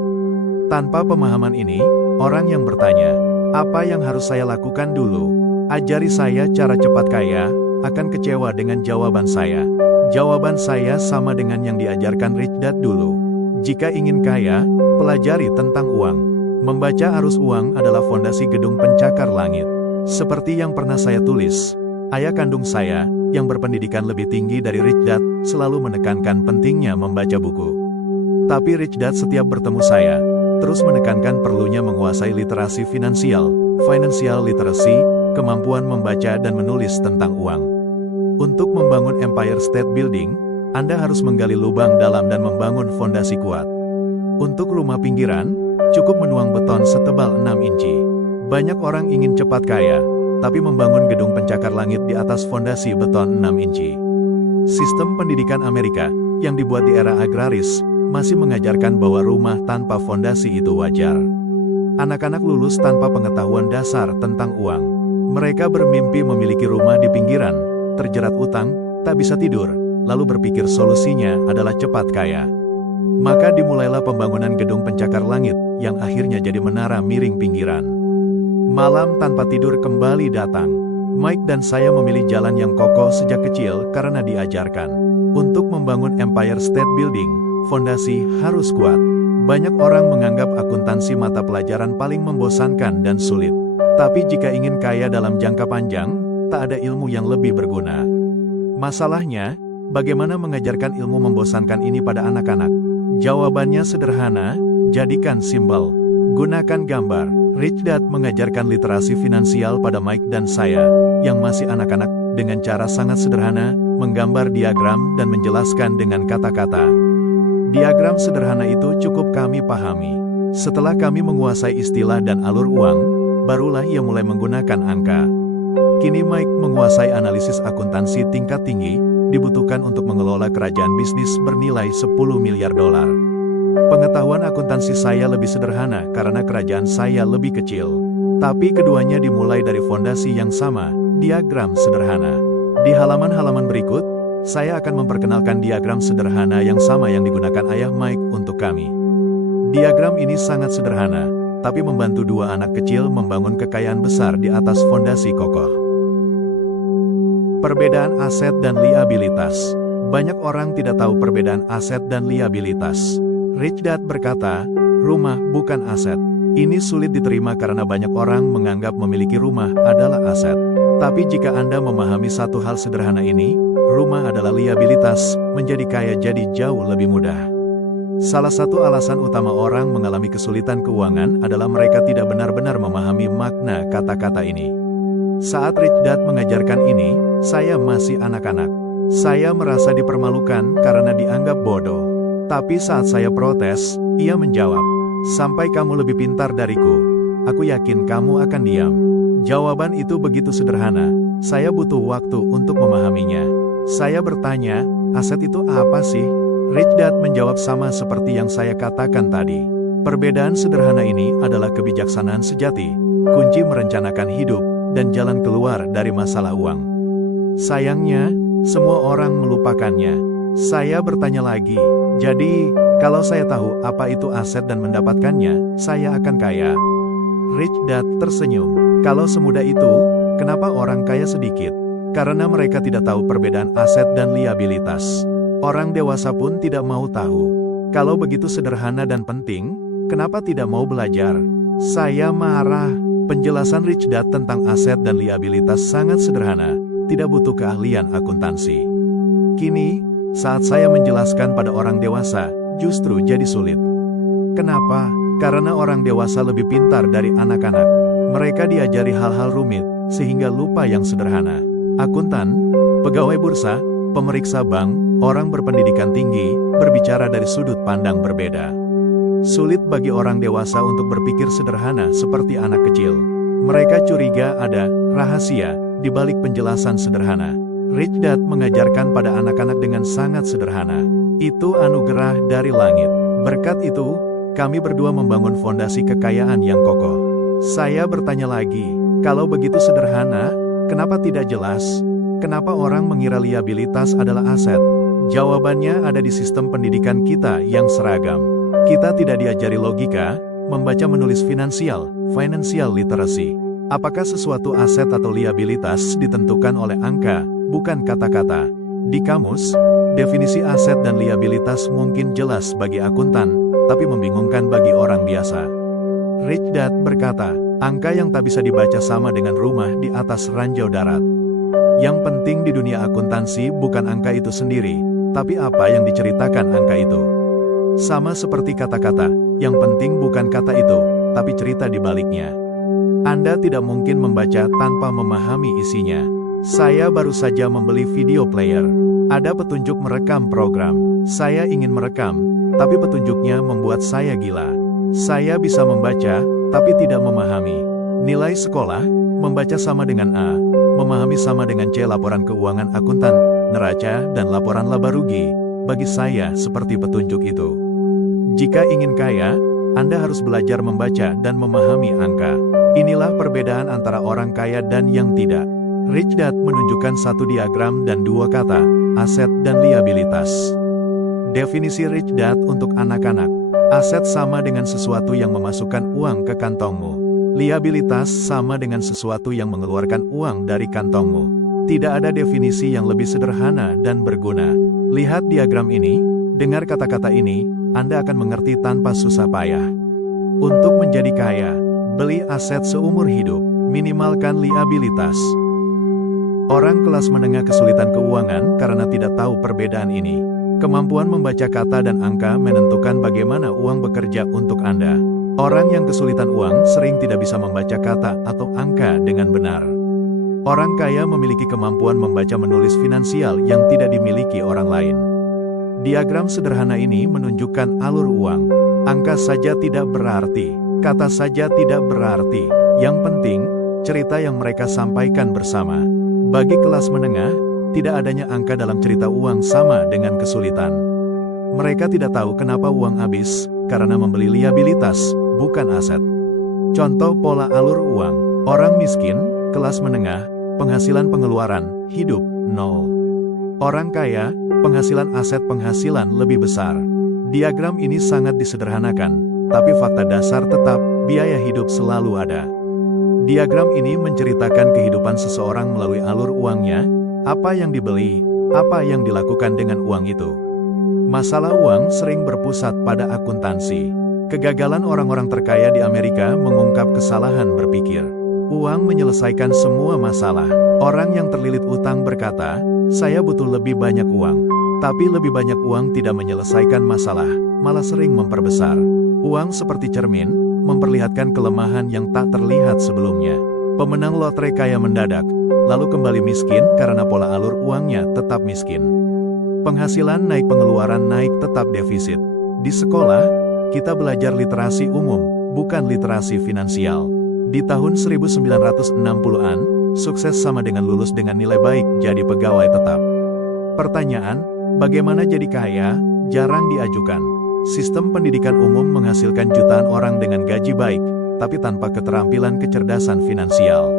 Tanpa pemahaman ini, orang yang bertanya, apa yang harus saya lakukan dulu? Ajari saya cara cepat kaya, akan kecewa dengan jawaban saya. Jawaban saya sama dengan yang diajarkan Rich Dad dulu. Jika ingin kaya, pelajari tentang uang. Membaca arus uang adalah fondasi gedung pencakar langit. Seperti yang pernah saya tulis, ayah kandung saya, yang berpendidikan lebih tinggi dari Rich Dad, selalu menekankan pentingnya membaca buku. Tapi Rich Dad setiap bertemu saya, terus menekankan perlunya menguasai literasi finansial, financial literacy, kemampuan membaca dan menulis tentang uang. Untuk membangun Empire State Building, Anda harus menggali lubang dalam dan membangun fondasi kuat. Untuk rumah pinggiran, cukup menuang beton setebal 6 inci. Banyak orang ingin cepat kaya, tapi membangun gedung pencakar langit di atas fondasi beton 6 inci. Sistem pendidikan Amerika, yang dibuat di era agraris, masih mengajarkan bahwa rumah tanpa fondasi itu wajar. Anak-anak lulus tanpa pengetahuan dasar tentang uang. Mereka bermimpi memiliki rumah di pinggiran, terjerat utang, tak bisa tidur, lalu berpikir solusinya adalah cepat kaya. Maka dimulailah pembangunan gedung pencakar langit, yang akhirnya jadi menara miring pinggiran. Malam tanpa tidur kembali datang. Mike dan saya memilih jalan yang kokoh sejak kecil karena diajarkan. Untuk membangun Empire State Building, fondasi harus kuat. Banyak orang menganggap akuntansi mata pelajaran paling membosankan dan sulit. Tapi jika ingin kaya dalam jangka panjang, tak ada ilmu yang lebih berguna. Masalahnya, bagaimana mengajarkan ilmu membosankan ini pada anak-anak? Jawabannya sederhana, jadikan simbol. Gunakan gambar. Rich Dad mengajarkan literasi finansial pada Mike dan saya, yang masih anak-anak, dengan cara sangat sederhana, menggambar diagram dan menjelaskan dengan kata-kata. Diagram sederhana itu cukup kami pahami. Setelah kami menguasai istilah dan alur uang, barulah ia mulai menggunakan angka. Kini Mike menguasai analisis akuntansi tingkat tinggi, dibutuhkan untuk mengelola kerajaan bisnis bernilai 10 miliar dolar. Pengetahuan akuntansi saya lebih sederhana karena kerajaan saya lebih kecil. Tapi keduanya dimulai dari fondasi yang sama, diagram sederhana. Di halaman-halaman berikut, saya akan memperkenalkan diagram sederhana yang sama yang digunakan ayah Mike untuk kami. Diagram ini sangat sederhana, tapi membantu dua anak kecil membangun kekayaan besar di atas fondasi kokoh. Perbedaan aset dan liabilitas. Banyak orang tidak tahu perbedaan aset dan liabilitas. Rich Dad berkata, rumah bukan aset. Ini sulit diterima karena banyak orang menganggap memiliki rumah adalah aset. Tapi jika Anda memahami satu hal sederhana ini, rumah adalah liabilitas, menjadi kaya jadi jauh lebih mudah. Salah satu alasan utama orang mengalami kesulitan keuangan adalah mereka tidak benar-benar memahami makna kata-kata ini. Saat Rich Dad mengajarkan ini, saya masih anak-anak. Saya merasa dipermalukan karena dianggap bodoh. Tapi saat saya protes, ia menjawab, "Sampai kamu lebih pintar dariku, aku yakin kamu akan diam." Jawaban itu begitu sederhana, saya butuh waktu untuk memahaminya. Saya bertanya, aset itu apa sih? Rich Dad menjawab sama seperti yang saya katakan tadi. Perbedaan sederhana ini adalah kebijaksanaan sejati, kunci merencanakan hidup, dan jalan keluar dari masalah uang. Sayangnya, semua orang melupakannya. Saya bertanya lagi, jadi, kalau saya tahu apa itu aset dan mendapatkannya, saya akan kaya. Rich Dad tersenyum. Kalau semudah itu, kenapa orang kaya sedikit? Karena mereka tidak tahu perbedaan aset dan liabilitas. Orang dewasa pun tidak mau tahu. Kalau begitu sederhana dan penting, kenapa tidak mau belajar? Saya marah. Penjelasan Rich Dad tentang aset dan liabilitas sangat sederhana, tidak butuh keahlian akuntansi. Kini, saat saya menjelaskan pada orang dewasa, justru jadi sulit. Kenapa? Karena orang dewasa lebih pintar dari anak-anak. Mereka diajari hal-hal rumit, sehingga lupa yang sederhana. Akuntan, pegawai bursa, pemeriksa bank, orang berpendidikan tinggi, berbicara dari sudut pandang berbeda. Sulit bagi orang dewasa untuk berpikir sederhana seperti anak kecil. Mereka curiga ada rahasia di balik penjelasan sederhana. Rich Dad mengajarkan pada anak-anak dengan sangat sederhana. Itu anugerah dari langit. Berkat itu, kami berdua membangun fondasi kekayaan yang kokoh. Saya bertanya lagi, kalau begitu sederhana, kenapa tidak jelas? Kenapa orang mengira liabilitas adalah aset? Jawabannya ada di sistem pendidikan kita yang seragam. Kita tidak diajari logika, membaca menulis financial literacy. Apakah sesuatu aset atau liabilitas ditentukan oleh angka, bukan kata-kata? Di kamus, definisi aset dan liabilitas mungkin jelas bagi akuntan, tapi membingungkan bagi orang biasa. Rich Dad berkata, angka yang tak bisa dibaca sama dengan rumah di atas ranjau darat. Yang penting di dunia akuntansi bukan angka itu sendiri, tapi apa yang diceritakan angka itu. Sama seperti kata-kata, yang penting bukan kata itu, tapi cerita di baliknya. Anda tidak mungkin membaca tanpa memahami isinya. Saya baru saja membeli video player. Ada petunjuk merekam program. Saya ingin merekam, tapi petunjuknya membuat saya gila. Saya bisa membaca, tapi tidak memahami. Nilai sekolah, membaca sama dengan A, memahami sama dengan C. Laporan keuangan akuntan, neraca, dan laporan laba rugi, bagi saya seperti petunjuk itu. Jika ingin kaya, Anda harus belajar membaca dan memahami angka. Inilah perbedaan antara orang kaya dan yang tidak. Rich Dad menunjukkan satu diagram dan dua kata, aset dan liabilitas. Definisi Rich Dad untuk anak-anak. Aset sama dengan sesuatu yang memasukkan uang ke kantongmu. Liabilitas sama dengan sesuatu yang mengeluarkan uang dari kantongmu. Tidak ada definisi yang lebih sederhana dan berguna. Lihat diagram ini, dengar kata-kata ini, Anda akan mengerti tanpa susah payah. Untuk menjadi kaya, beli aset seumur hidup, minimalkan liabilitas. Orang kelas menengah kesulitan keuangan karena tidak tahu perbedaan ini. Kemampuan membaca kata dan angka menentukan bagaimana uang bekerja untuk Anda. Orang yang kesulitan uang sering tidak bisa membaca kata atau angka dengan benar. Orang kaya memiliki kemampuan membaca menulis finansial yang tidak dimiliki orang lain. Diagram sederhana ini menunjukkan alur uang. Angka saja tidak berarti, kata saja tidak berarti. Yang penting, cerita yang mereka sampaikan bersama. Bagi kelas menengah, tidak adanya angka dalam cerita uang sama dengan kesulitan. Mereka tidak tahu kenapa uang habis, karena membeli liabilitas, bukan aset. Contoh pola alur uang. Orang miskin, kelas menengah, penghasilan pengeluaran, hidup, 0. Orang kaya, penghasilan aset penghasilan lebih besar. Diagram ini sangat disederhanakan, tapi fakta dasar tetap, biaya hidup selalu ada. Diagram ini menceritakan kehidupan seseorang melalui alur uangnya, apa yang dibeli, apa yang dilakukan dengan uang itu. Masalah uang sering berpusat pada akuntansi. Kegagalan orang-orang terkaya di Amerika mengungkap kesalahan berpikir. Uang menyelesaikan semua masalah. Orang yang terlilit utang berkata, saya butuh lebih banyak uang. Tapi lebih banyak uang tidak menyelesaikan masalah, malah sering memperbesar. Uang seperti cermin, memperlihatkan kelemahan yang tak terlihat sebelumnya. Pemenang lotre kaya mendadak, lalu kembali miskin karena pola alur uangnya tetap miskin. Penghasilan naik, pengeluaran naik, tetap defisit. Di sekolah, kita belajar literasi umum, bukan literasi finansial. Di tahun 1960-an, sukses sama dengan lulus dengan nilai baik jadi pegawai tetap. Pertanyaan, bagaimana jadi kaya, jarang diajukan. Sistem pendidikan umum menghasilkan jutaan orang dengan gaji baik, tapi tanpa keterampilan kecerdasan finansial.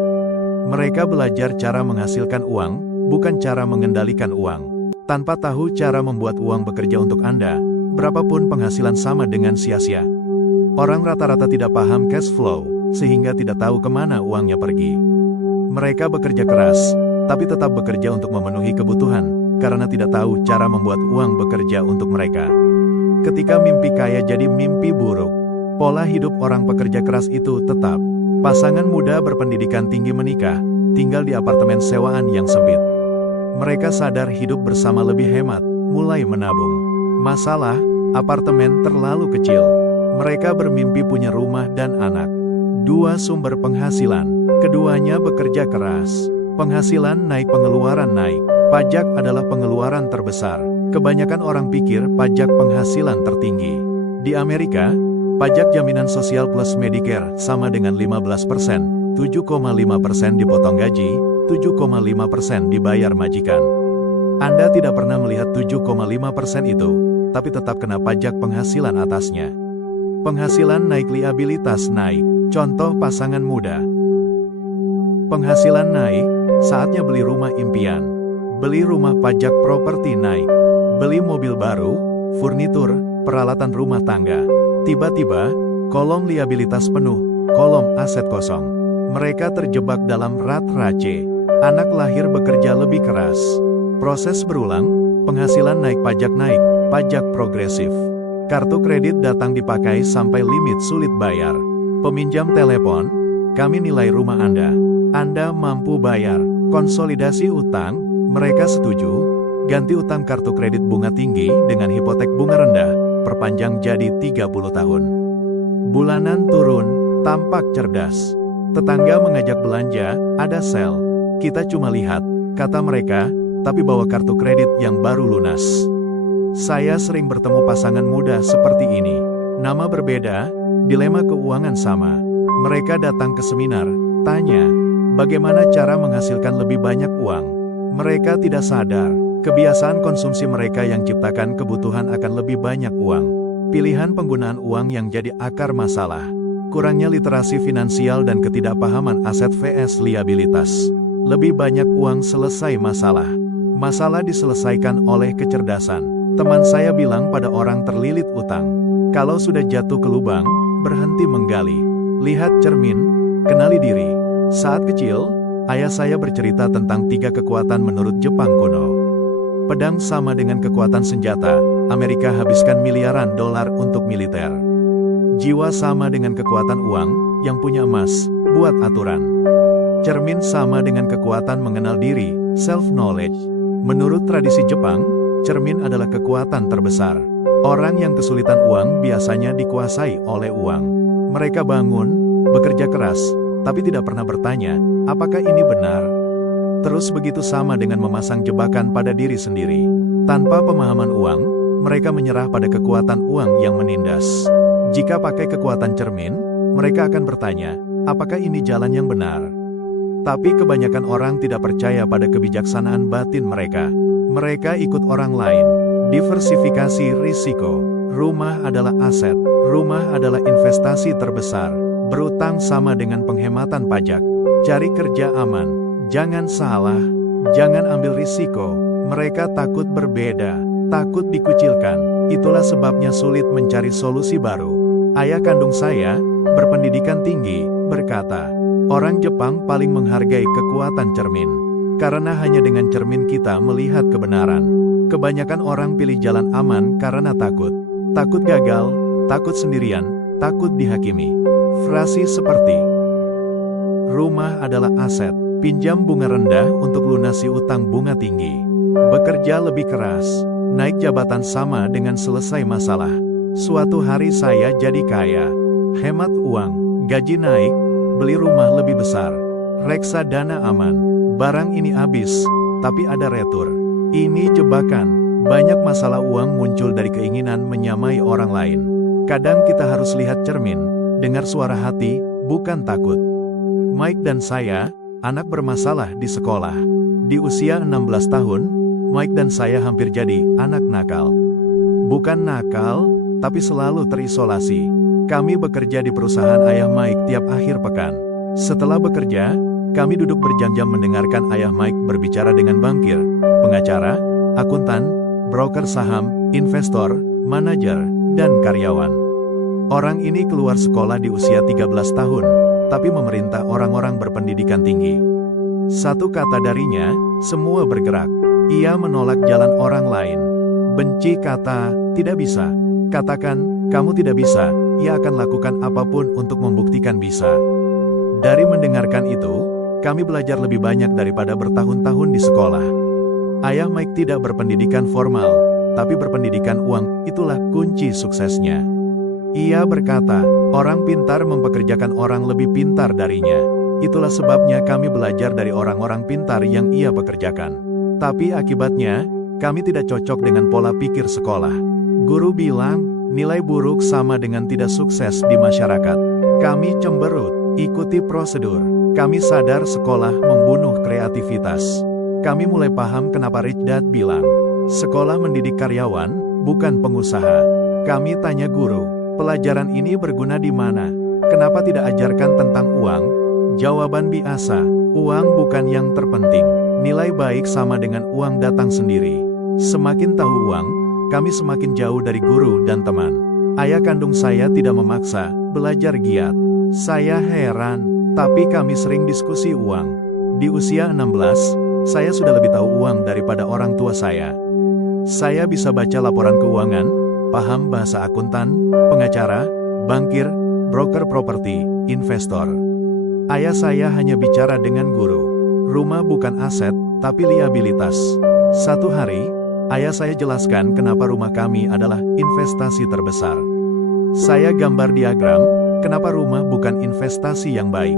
Mereka belajar cara menghasilkan uang, bukan cara mengendalikan uang. Tanpa tahu cara membuat uang bekerja untuk Anda, berapapun penghasilan sama dengan sia-sia. Orang rata-rata tidak paham cash flow, sehingga tidak tahu kemana uangnya pergi. Mereka bekerja keras, tapi tetap bekerja untuk memenuhi kebutuhan, karena tidak tahu cara membuat uang bekerja untuk mereka. Ketika mimpi kaya jadi mimpi buruk, pola hidup orang pekerja keras itu tetap. Pasangan muda berpendidikan tinggi menikah, tinggal di apartemen sewaan yang sempit. Mereka sadar hidup bersama lebih hemat, mulai menabung. Masalah, apartemen terlalu kecil. Mereka bermimpi punya rumah dan anak. Dua sumber penghasilan, keduanya bekerja keras. Penghasilan naik, pengeluaran naik. Pajak adalah pengeluaran terbesar. Kebanyakan orang pikir pajak penghasilan tertinggi. Di Amerika, pajak jaminan sosial plus Medicare sama dengan 15%, 7,5% dipotong gaji, 7,5% dibayar majikan. Anda tidak pernah melihat 7,5% itu, tapi tetap kena pajak penghasilan atasnya. Penghasilan naik, liabilitas naik. Contoh pasangan muda. Penghasilan naik, saatnya beli rumah impian. Beli rumah, pajak properti naik. Beli mobil baru, furnitur, peralatan rumah tangga. Tiba-tiba, kolom liabilitas penuh, kolom aset kosong. Mereka terjebak dalam rat race. Anak lahir bekerja lebih keras. Proses berulang, penghasilan naik, pajak progresif. Kartu kredit datang dipakai sampai limit sulit bayar. Peminjam telepon, kami nilai rumah Anda. Anda mampu bayar. Konsolidasi utang, mereka setuju. Ganti utang kartu kredit bunga tinggi dengan hipotek bunga rendah, perpanjang jadi 30 tahun. Bulanan turun, tampak cerdas. Tetangga mengajak belanja, ada sale. Kita cuma lihat, kata mereka, tapi bawa kartu kredit yang baru lunas. Saya sering bertemu pasangan muda seperti ini. Nama berbeda, dilema keuangan sama. Mereka datang ke seminar, tanya, bagaimana cara menghasilkan lebih banyak uang? Mereka tidak sadar, kebiasaan konsumsi mereka yang ciptakan kebutuhan akan lebih banyak uang. Pilihan penggunaan uang yang jadi akar masalah. Kurangnya literasi finansial dan ketidakpahaman aset vs liabilitas. Lebih banyak uang selesai masalah. Masalah diselesaikan oleh kecerdasan. Teman saya bilang pada orang terlilit utang, kalau sudah jatuh ke lubang, berhenti menggali. Lihat cermin, kenali diri. Saat kecil, ayah saya bercerita tentang 3 kekuatan menurut Jepang kuno. Pedang sama dengan kekuatan senjata, Amerika habiskan miliaran dolar untuk militer. Jiwa sama dengan kekuatan uang, yang punya emas, buat aturan. Cermin sama dengan kekuatan mengenal diri, self-knowledge. Menurut tradisi Jepang, cermin adalah kekuatan terbesar. Orang yang kesulitan uang biasanya dikuasai oleh uang. Mereka bangun, bekerja keras, tapi tidak pernah bertanya, apakah ini benar? Terus begitu sama dengan memasang jebakan pada diri sendiri. Tanpa pemahaman uang, mereka menyerah pada kekuatan uang yang menindas. Jika pakai kekuatan cermin, mereka akan bertanya, apakah ini jalan yang benar? Tapi kebanyakan orang tidak percaya pada kebijaksanaan batin mereka. Mereka ikut orang lain. Diversifikasi risiko. Rumah adalah aset. Rumah adalah investasi terbesar. Berutang sama dengan penghematan pajak. Cari kerja aman. Jangan salah. Jangan ambil risiko. Mereka takut berbeda. Takut dikucilkan. Itulah sebabnya sulit mencari solusi baru. Ayah kandung saya, berpendidikan tinggi, berkata, orang Jepang paling menghargai kekuatan cermin. Karena hanya dengan cermin kita melihat kebenaran. Kebanyakan orang pilih jalan aman karena takut. Takut gagal, takut sendirian, takut dihakimi. Frasi seperti, rumah adalah aset, pinjam bunga rendah untuk lunasi utang bunga tinggi. Bekerja lebih keras, naik jabatan sama dengan selesai masalah. Suatu hari saya jadi kaya. Hemat uang, gaji naik, beli rumah lebih besar. Reksadana aman, barang ini habis, tapi ada retur. Ini jebakan. Banyak masalah uang muncul dari keinginan menyamai orang lain. Kadang kita harus lihat cermin, dengar suara hati, bukan takut. Mike dan saya, anak bermasalah di sekolah. Di usia 16 tahun, Mike dan saya hampir jadi anak nakal. Bukan nakal, tapi selalu terisolasi. Kami bekerja di perusahaan ayah Mike tiap akhir pekan. Setelah bekerja, kami duduk berjam-jam mendengarkan ayah Mike berbicara dengan bankir, pengacara, akuntan, broker saham, investor, manajer, dan karyawan. Orang ini keluar sekolah di usia 13 tahun, tapi memerintah orang-orang berpendidikan tinggi. Satu kata darinya, semua bergerak. Ia menolak jalan orang lain. Benci kata, tidak bisa. Katakan, kamu tidak bisa, ia akan lakukan apapun untuk membuktikan bisa. Dari mendengarkan itu, kami belajar lebih banyak daripada bertahun-tahun di sekolah. Ayah Mike tidak berpendidikan formal, tapi berpendidikan uang, itulah kunci suksesnya. Ia berkata, orang pintar mempekerjakan orang lebih pintar darinya. Itulah sebabnya kami belajar dari orang-orang pintar yang ia pekerjakan. Tapi akibatnya, kami tidak cocok dengan pola pikir sekolah. Guru bilang, nilai buruk sama dengan tidak sukses di masyarakat. Kami cemberut, ikuti prosedur. Kami sadar sekolah membunuh kreativitas. Kami mulai paham kenapa Rich Dad bilang, sekolah mendidik karyawan, bukan pengusaha. Kami tanya guru, pelajaran ini berguna di mana? Kenapa tidak ajarkan tentang uang? Jawaban biasa, uang bukan yang terpenting. Nilai baik sama dengan uang datang sendiri. Semakin tahu uang, kami semakin jauh dari guru dan teman. Ayah kandung saya tidak memaksa, belajar giat. Saya heran, tapi kami sering diskusi uang. Di usia 16, saya sudah lebih tahu uang daripada orang tua saya. Saya bisa baca laporan keuangan, paham bahasa akuntan, pengacara, bankir, broker properti, investor. Ayah saya hanya bicara dengan guru. Rumah bukan aset, tapi liabilitas. Satu hari, ayah saya jelaskan kenapa rumah kami adalah investasi terbesar. Saya gambar diagram, kenapa rumah bukan investasi yang baik.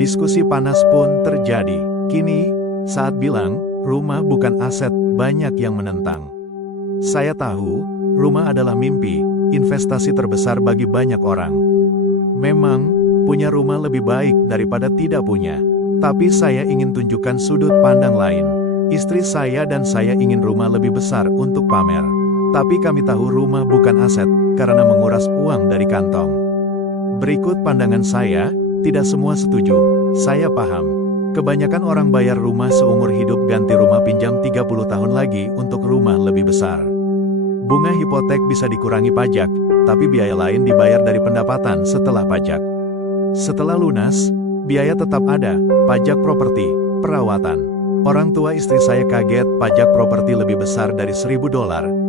Diskusi panas pun terjadi. Kini, saat bilang, rumah bukan aset, banyak yang menentang. Saya tahu, rumah adalah mimpi, investasi terbesar bagi banyak orang. Memang, punya rumah lebih baik daripada tidak punya. Tapi saya ingin tunjukkan sudut pandang lain. Istri saya dan saya ingin rumah lebih besar untuk pamer. Tapi kami tahu rumah bukan aset, karena menguras uang dari kantong. Berikut pandangan saya, tidak semua setuju. Saya paham. Kebanyakan orang bayar rumah seumur hidup ganti rumah pinjam 30 tahun lagi untuk rumah lebih besar. Bunga hipotek bisa dikurangi pajak, tapi biaya lain dibayar dari pendapatan setelah pajak. Setelah lunas, biaya tetap ada, pajak properti, perawatan. Orang tua istri saya kaget pajak properti lebih besar dari $1.000,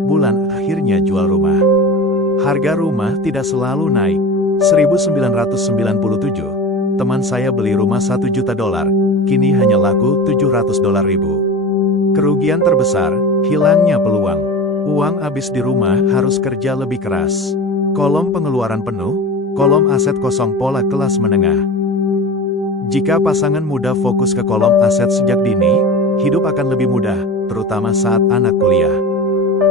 bulan akhirnya jual rumah. Harga rumah tidak selalu naik. 1997. Teman saya beli rumah $1 juta, kini hanya laku $700.000. Kerugian terbesar, hilangnya peluang. Uang habis di rumah harus kerja lebih keras. Kolom pengeluaran penuh, kolom aset kosong pola kelas menengah. Jika pasangan muda fokus ke kolom aset sejak dini, hidup akan lebih mudah, terutama saat anak kuliah.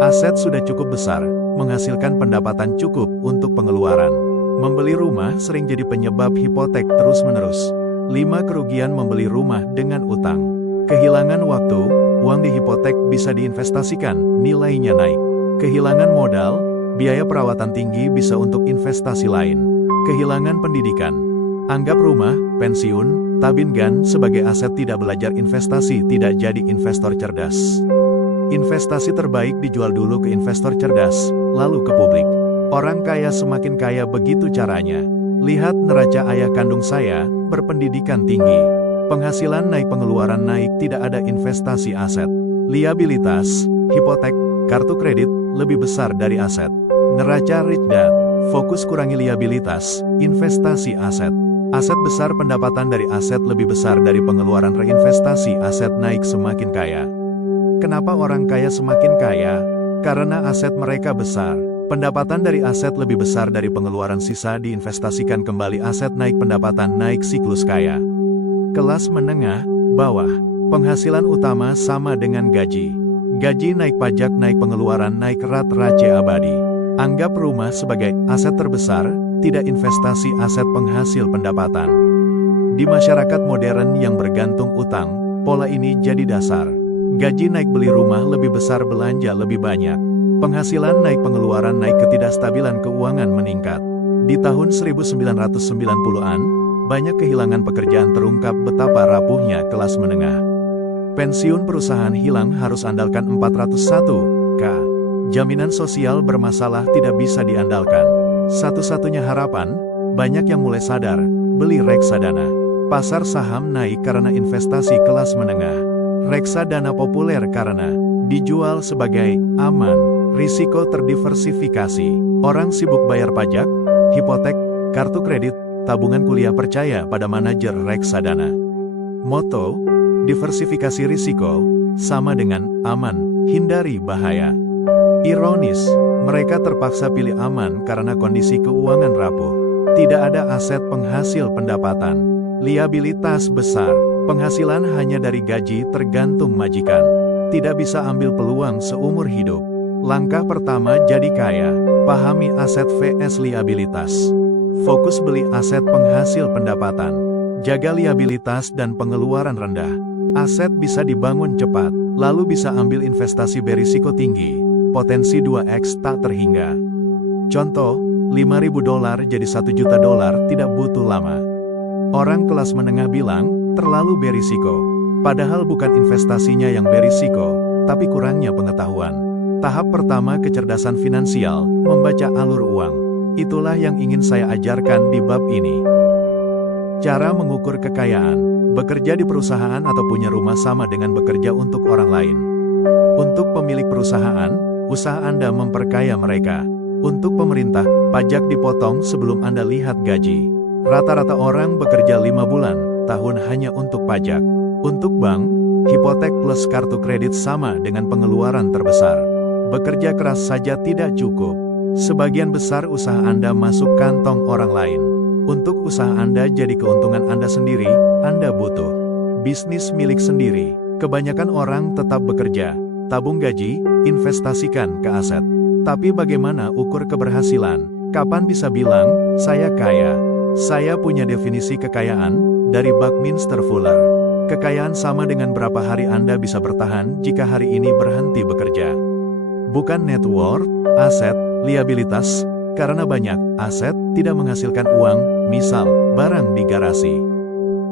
Aset sudah cukup besar, menghasilkan pendapatan cukup untuk pengeluaran. Membeli rumah sering jadi penyebab hipotek terus-menerus. 5 kerugian membeli rumah dengan utang. Kehilangan waktu, uang di hipotek bisa diinvestasikan, nilainya naik. Kehilangan modal, biaya perawatan tinggi bisa untuk investasi lain. Kehilangan pendidikan. Anggap rumah, pensiun, tabungan sebagai aset, tidak belajar investasi, tidak jadi investor cerdas. Investasi terbaik dijual dulu ke investor cerdas, lalu ke publik. Orang kaya semakin kaya, begitu caranya. Lihat neraca ayah kandung saya, berpendidikan tinggi. Penghasilan naik, pengeluaran naik, tidak ada investasi aset. Liabilitas, hipotek, kartu kredit, lebih besar dari aset. Neraca Rich Dad, fokus kurangi liabilitas, investasi aset. Aset besar, pendapatan dari aset lebih besar dari pengeluaran, reinvestasi aset naik semakin kaya. Kenapa orang kaya semakin kaya? Karena aset mereka besar. Pendapatan dari aset lebih besar dari pengeluaran, sisa diinvestasikan kembali, aset naik, pendapatan naik, siklus kaya. Kelas menengah, bawah. Penghasilan utama sama dengan gaji. Gaji naik, pajak naik, pengeluaran naik, rat-race abadi. Anggap rumah sebagai aset terbesar, tidak investasi, aset penghasil pendapatan. Di masyarakat modern yang bergantung utang, pola ini jadi dasar. Gaji naik, beli rumah lebih besar, belanja lebih banyak. Penghasilan naik, pengeluaran naik, ketidakstabilan keuangan meningkat. Di tahun 1990-an, banyak kehilangan pekerjaan, terungkap betapa rapuhnya kelas menengah. Pensiun perusahaan hilang, harus andalkan 401k. Jaminan sosial bermasalah, tidak bisa diandalkan. Satu-satunya harapan, banyak yang mulai sadar, beli reksadana. Pasar saham naik karena investasi kelas menengah. Reksadana populer karena dijual sebagai aman. Risiko terdiversifikasi. Orang sibuk bayar pajak, hipotek, kartu kredit, tabungan kuliah, percaya pada manajer reksadana. Moto, diversifikasi risiko, sama dengan aman, hindari bahaya. Ironis, mereka terpaksa pilih aman karena kondisi keuangan rapuh. Tidak ada aset penghasil pendapatan. Liabilitas besar, penghasilan hanya dari gaji, tergantung majikan. Tidak bisa ambil peluang seumur hidup. Langkah pertama jadi kaya, pahami aset vs liabilitas. Fokus beli aset penghasil pendapatan. Jaga liabilitas dan pengeluaran rendah. Aset bisa dibangun cepat, lalu bisa ambil investasi berisiko tinggi. Potensi 2x tak terhingga. Contoh, $5.000 jadi $1 juta, tidak butuh lama. Orang kelas menengah bilang, terlalu berisiko. Padahal bukan investasinya yang berisiko, tapi kurangnya pengetahuan. Tahap pertama kecerdasan finansial, membaca alur uang. Itulah yang ingin saya ajarkan di bab ini. Cara mengukur kekayaan. Bekerja di perusahaan atau punya rumah sama dengan bekerja untuk orang lain. Untuk pemilik perusahaan, usaha Anda memperkaya mereka. Untuk pemerintah, pajak dipotong sebelum Anda lihat gaji. Rata-rata orang bekerja 5 bulan, tahun hanya untuk pajak. Untuk bank, hipotek plus kartu kredit sama dengan pengeluaran terbesar. Bekerja keras saja tidak cukup. Sebagian besar usaha Anda masuk kantong orang lain. Untuk usaha Anda jadi keuntungan Anda sendiri, Anda butuh bisnis milik sendiri. Kebanyakan orang tetap bekerja, tabung gaji, investasikan ke aset. Tapi bagaimana ukur keberhasilan? Kapan bisa bilang, saya kaya? Saya punya definisi kekayaan, dari Buckminster Fuller. Kekayaan sama dengan berapa hari Anda bisa bertahan jika hari ini berhenti bekerja. Bukan net worth, aset, liabilitas, karena banyak aset tidak menghasilkan uang, misal, barang di garasi.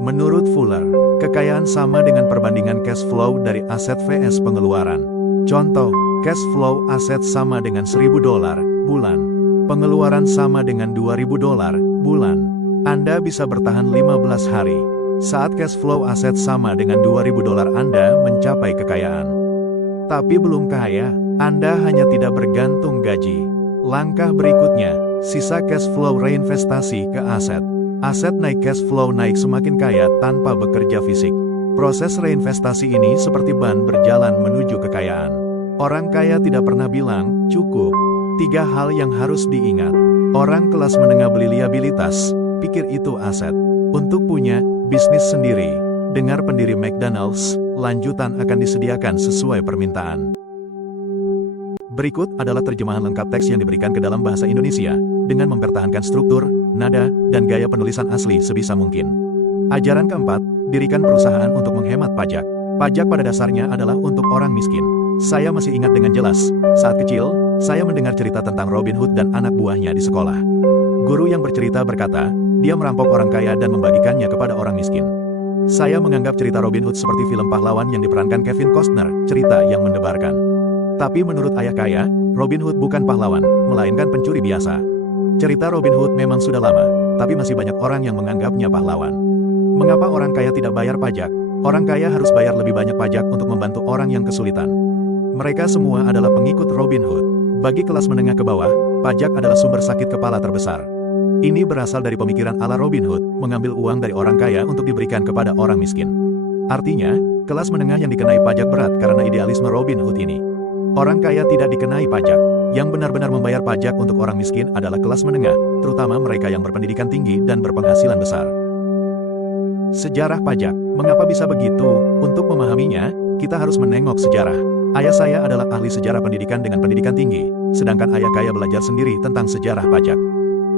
Menurut Fuller, kekayaan sama dengan perbandingan cash flow dari aset vs pengeluaran. Contoh, cash flow aset sama dengan $1.000 bulan. Pengeluaran sama dengan $2.000 bulan. Anda bisa bertahan 15 hari. Saat cash flow aset sama dengan $2.000 Anda mencapai kekayaan. Tapi belum kaya. Anda hanya tidak bergantung gaji. Langkah berikutnya, sisa cash flow reinvestasi ke aset. Aset naik, cash flow naik, semakin kaya tanpa bekerja fisik. Proses reinvestasi ini seperti ban berjalan menuju kekayaan. Orang kaya tidak pernah bilang, cukup. 3 hal yang harus diingat. Orang kelas menengah beli liabilitas, pikir itu aset. Untuk punya bisnis sendiri, dengar pendiri McDonald's, lanjutan akan disediakan sesuai permintaan. Berikut adalah terjemahan lengkap teks yang diberikan ke dalam bahasa Indonesia, dengan mempertahankan struktur, nada, dan gaya penulisan asli sebisa mungkin. Ajaran keempat, dirikan perusahaan untuk menghemat pajak. Pajak pada dasarnya adalah untuk orang miskin. Saya masih ingat dengan jelas, saat kecil, saya mendengar cerita tentang Robin Hood dan anak buahnya di sekolah. Guru yang bercerita berkata, dia merampok orang kaya dan membagikannya kepada orang miskin. Saya menganggap cerita Robin Hood seperti film pahlawan yang diperankan Kevin Costner, cerita yang mendebarkan. Tapi menurut ayah kaya, Robin Hood bukan pahlawan, melainkan pencuri biasa. Cerita Robin Hood memang sudah lama, tapi masih banyak orang yang menganggapnya pahlawan. Mengapa orang kaya tidak bayar pajak? Orang kaya harus bayar lebih banyak pajak untuk membantu orang yang kesulitan. Mereka semua adalah pengikut Robin Hood. Bagi kelas menengah ke bawah, pajak adalah sumber sakit kepala terbesar. Ini berasal dari pemikiran ala Robin Hood, mengambil uang dari orang kaya untuk diberikan kepada orang miskin. Artinya, kelas menengah yang dikenai pajak berat karena idealisme Robin Hood ini. Orang kaya tidak dikenai pajak. Yang benar-benar membayar pajak untuk orang miskin adalah kelas menengah, terutama mereka yang berpendidikan tinggi dan berpenghasilan besar. Sejarah pajak. Mengapa bisa begitu? Untuk memahaminya, kita harus menengok sejarah. Ayah saya adalah ahli sejarah pendidikan dengan pendidikan tinggi, sedangkan ayah kaya belajar sendiri tentang sejarah pajak.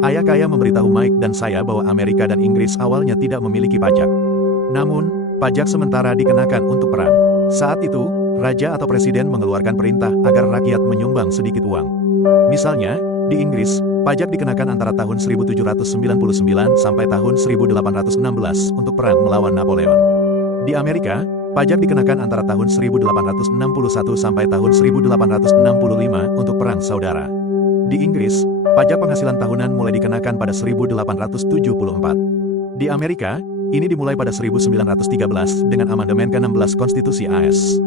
Ayah kaya memberitahu Mike dan saya bahwa Amerika dan Inggris awalnya tidak memiliki pajak. Namun, pajak sementara dikenakan untuk perang. Saat itu, raja atau presiden mengeluarkan perintah agar rakyat menyumbang sedikit uang. Misalnya, di Inggris, pajak dikenakan antara tahun 1799 sampai tahun 1816 untuk perang melawan Napoleon. Di Amerika, pajak dikenakan antara tahun 1861 sampai tahun 1865 untuk perang saudara. Di Inggris, pajak penghasilan tahunan mulai dikenakan pada 1874. Di Amerika, ini dimulai pada 1913 dengan amandemen ke-16 Konstitusi AS.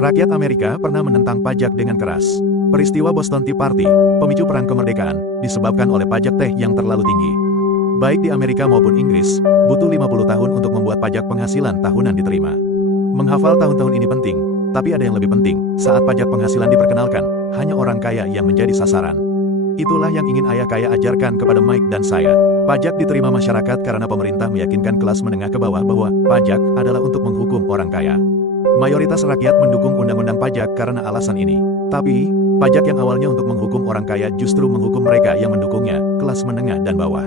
Rakyat Amerika pernah menentang pajak dengan keras. Peristiwa Boston Tea Party, pemicu perang kemerdekaan, disebabkan oleh pajak teh yang terlalu tinggi. Baik di Amerika maupun Inggris, butuh 50 tahun untuk membuat pajak penghasilan tahunan diterima. Menghafal tahun-tahun ini penting, tapi ada yang lebih penting, saat pajak penghasilan diperkenalkan, hanya orang kaya yang menjadi sasaran. Itulah yang ingin ayah kaya ajarkan kepada Mike dan saya. Pajak diterima masyarakat karena pemerintah meyakinkan kelas menengah ke bawah bahwa pajak adalah untuk menghukum orang kaya. Mayoritas rakyat mendukung undang-undang pajak karena alasan ini. Tapi, pajak yang awalnya untuk menghukum orang kaya justru menghukum mereka yang mendukungnya, kelas menengah dan bawah.